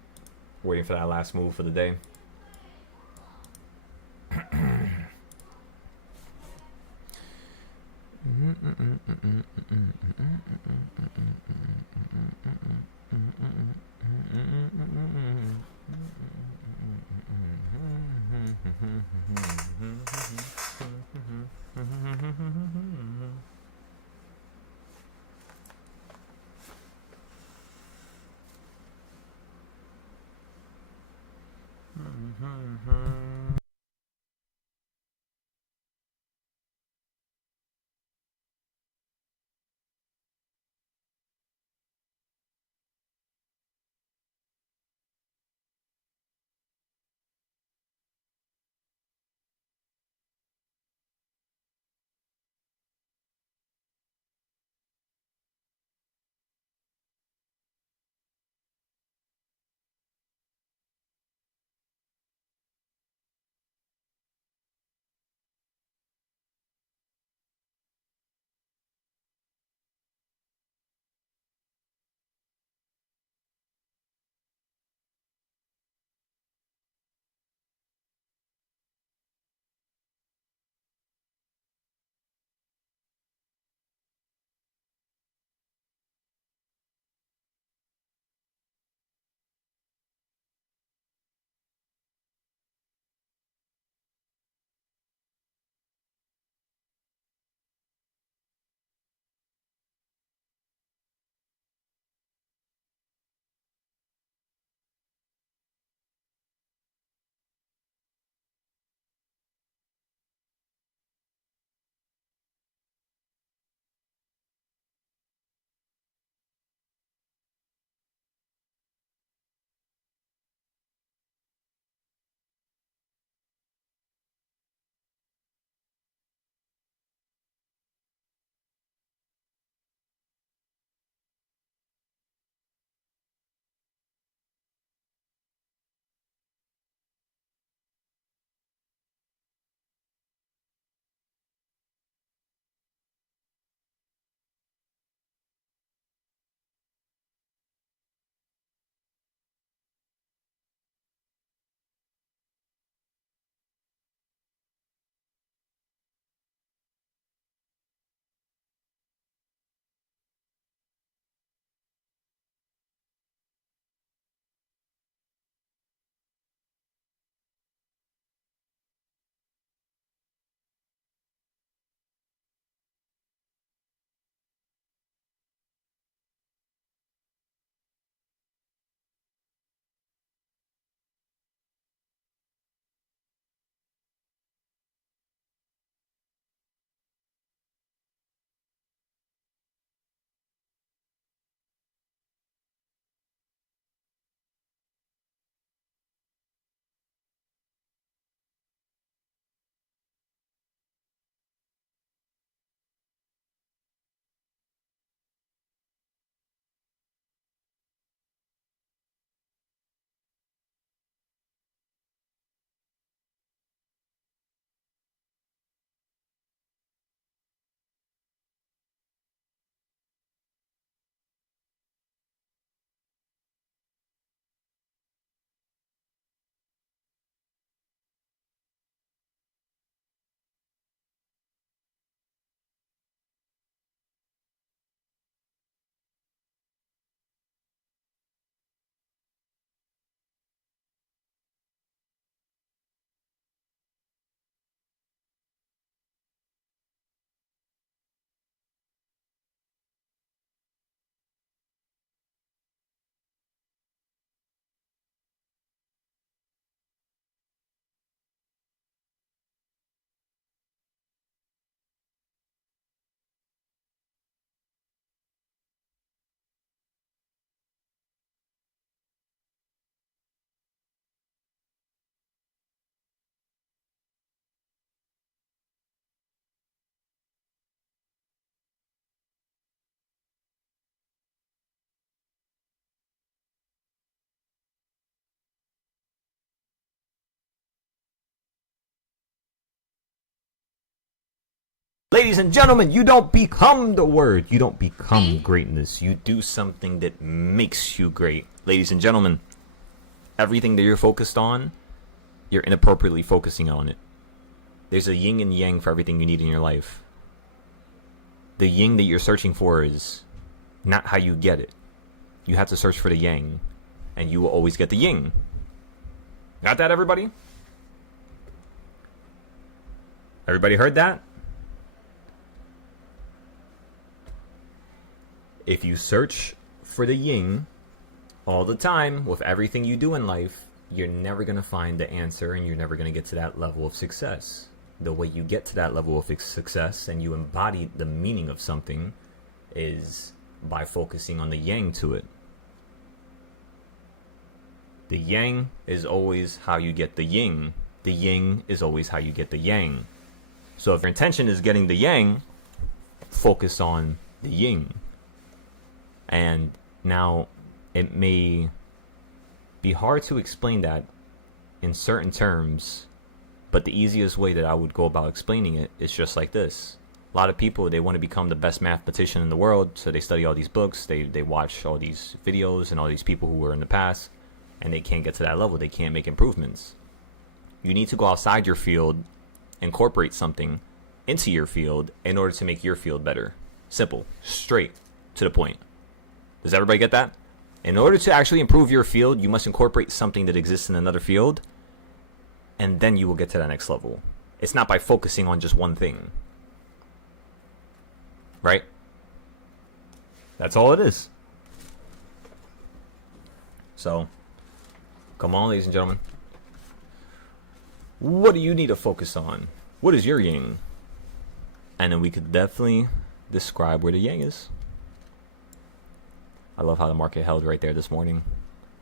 Waiting for that last move for the day. Ladies and gentlemen, you don't become the word. You don't become greatness. You do something that makes you great. Ladies and gentlemen, everything that you're focused on, you're inappropriately focusing on it. There's a yin and yang for everything you need in your life. The yin that you're searching for is not how you get it. You have to search for the yang, and you will always get the yin. Got that, everybody? Everybody heard that? If you search for the yin all the time with everything you do in life, you're never going to find the answer, and you're never going to get to that level of success. The way you get to that level of success and you embody the meaning of something is by focusing on the yang to it. The yang is always how you get the yin. The yin is always how you get the yang. So if your intention is getting the yang, focus on the yin. And now it may be hard to explain that in certain terms, but the easiest way that I would go about explaining it is just like this. A lot of people, they want to become the best mathematician in the world, so they study all these books, they watch all these videos and all these people who were in the past, and they can't get to that level. They can't make improvements. You need to go outside your field, incorporate something into your field in order to make your field better. Simple, straight to the point. Does everybody get that? In order to actually improve your field, you must incorporate something that exists in another field, and then you will get to that next level. It's not by focusing on just one thing. Right? That's all it is. So, come on, ladies and gentlemen. What do you need to focus on? What is your yin? And then we could definitely describe where the yang is. I love how the market held right there this morning.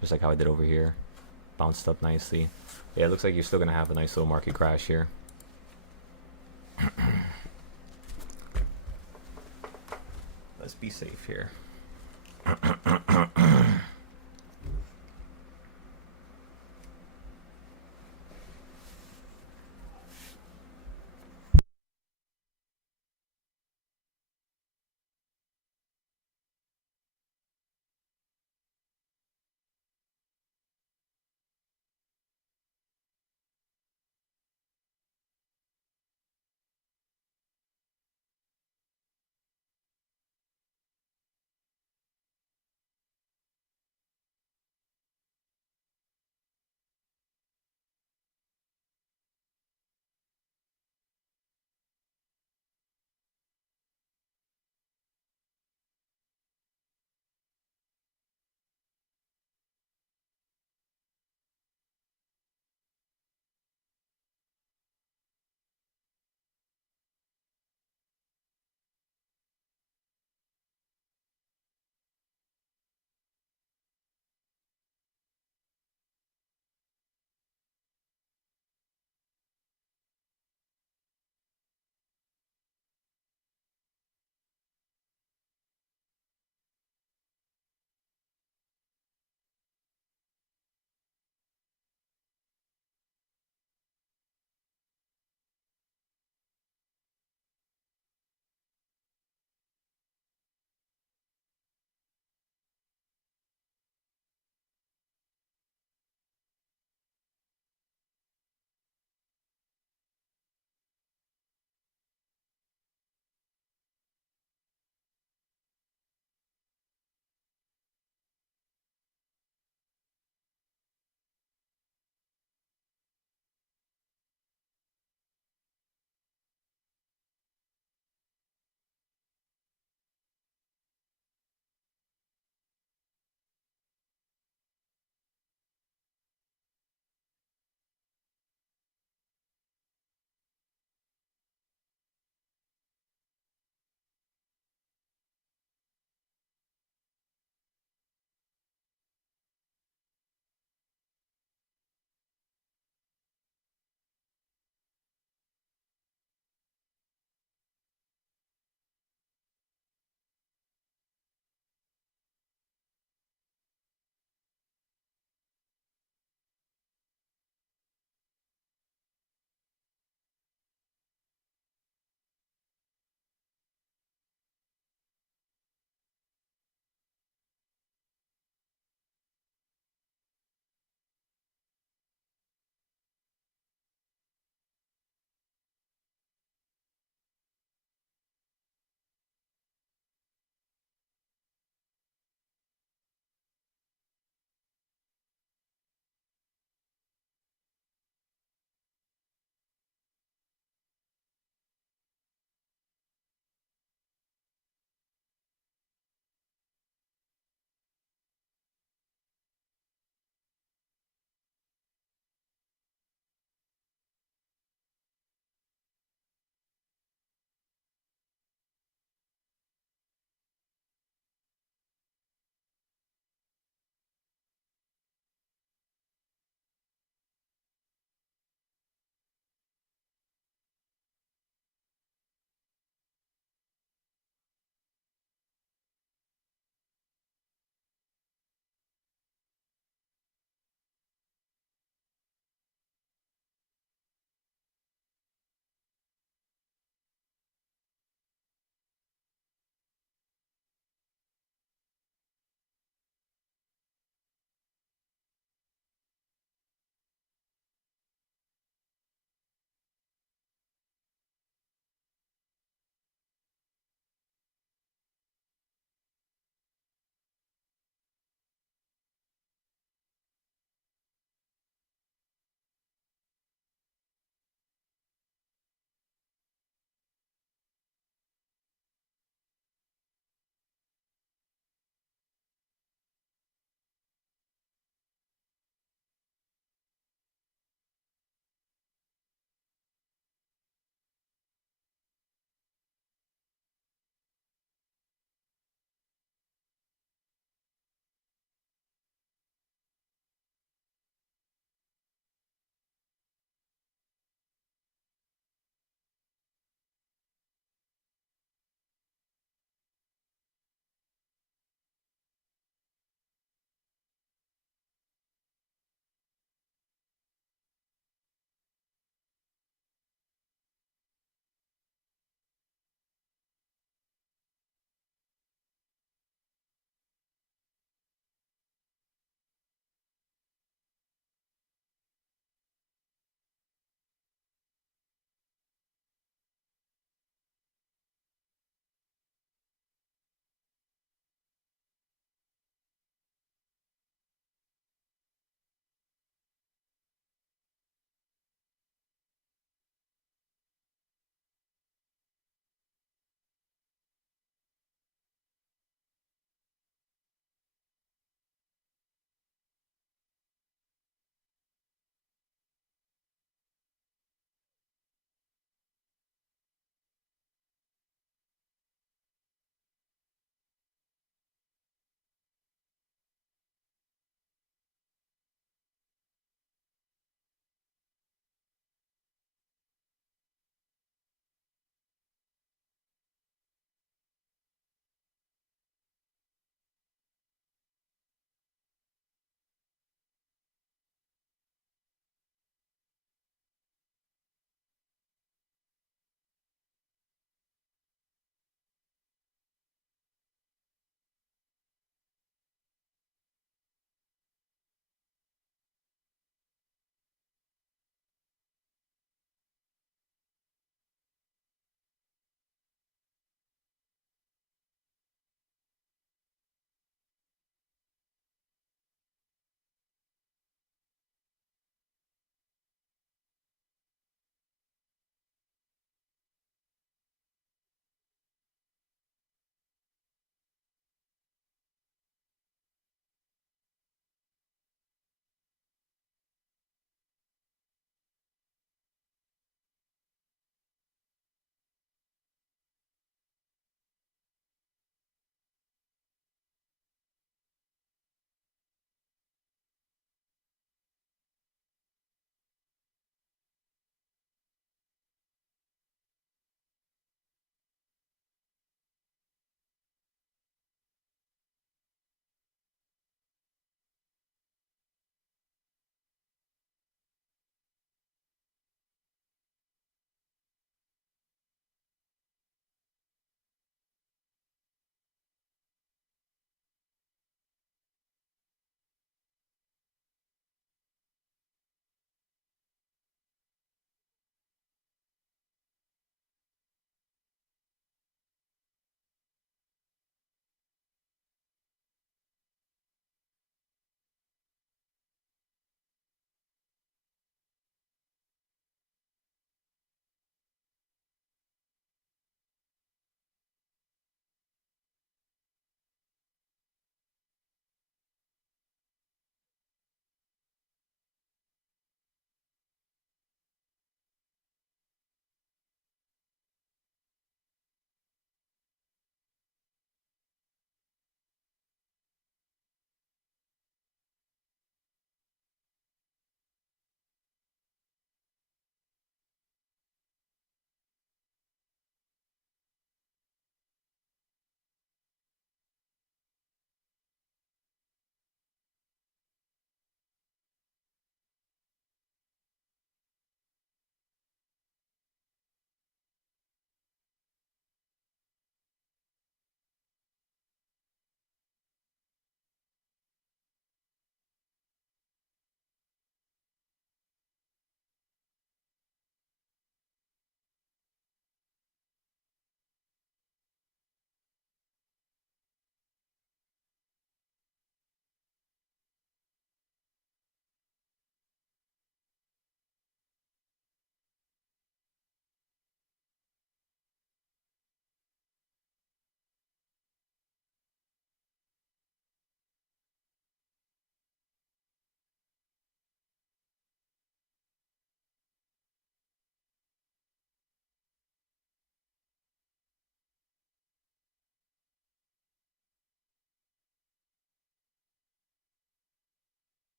Just like how I did over here. Bounced up nicely. Yeah, it looks like you're still going to have a nice little market crash here. Let's be safe here.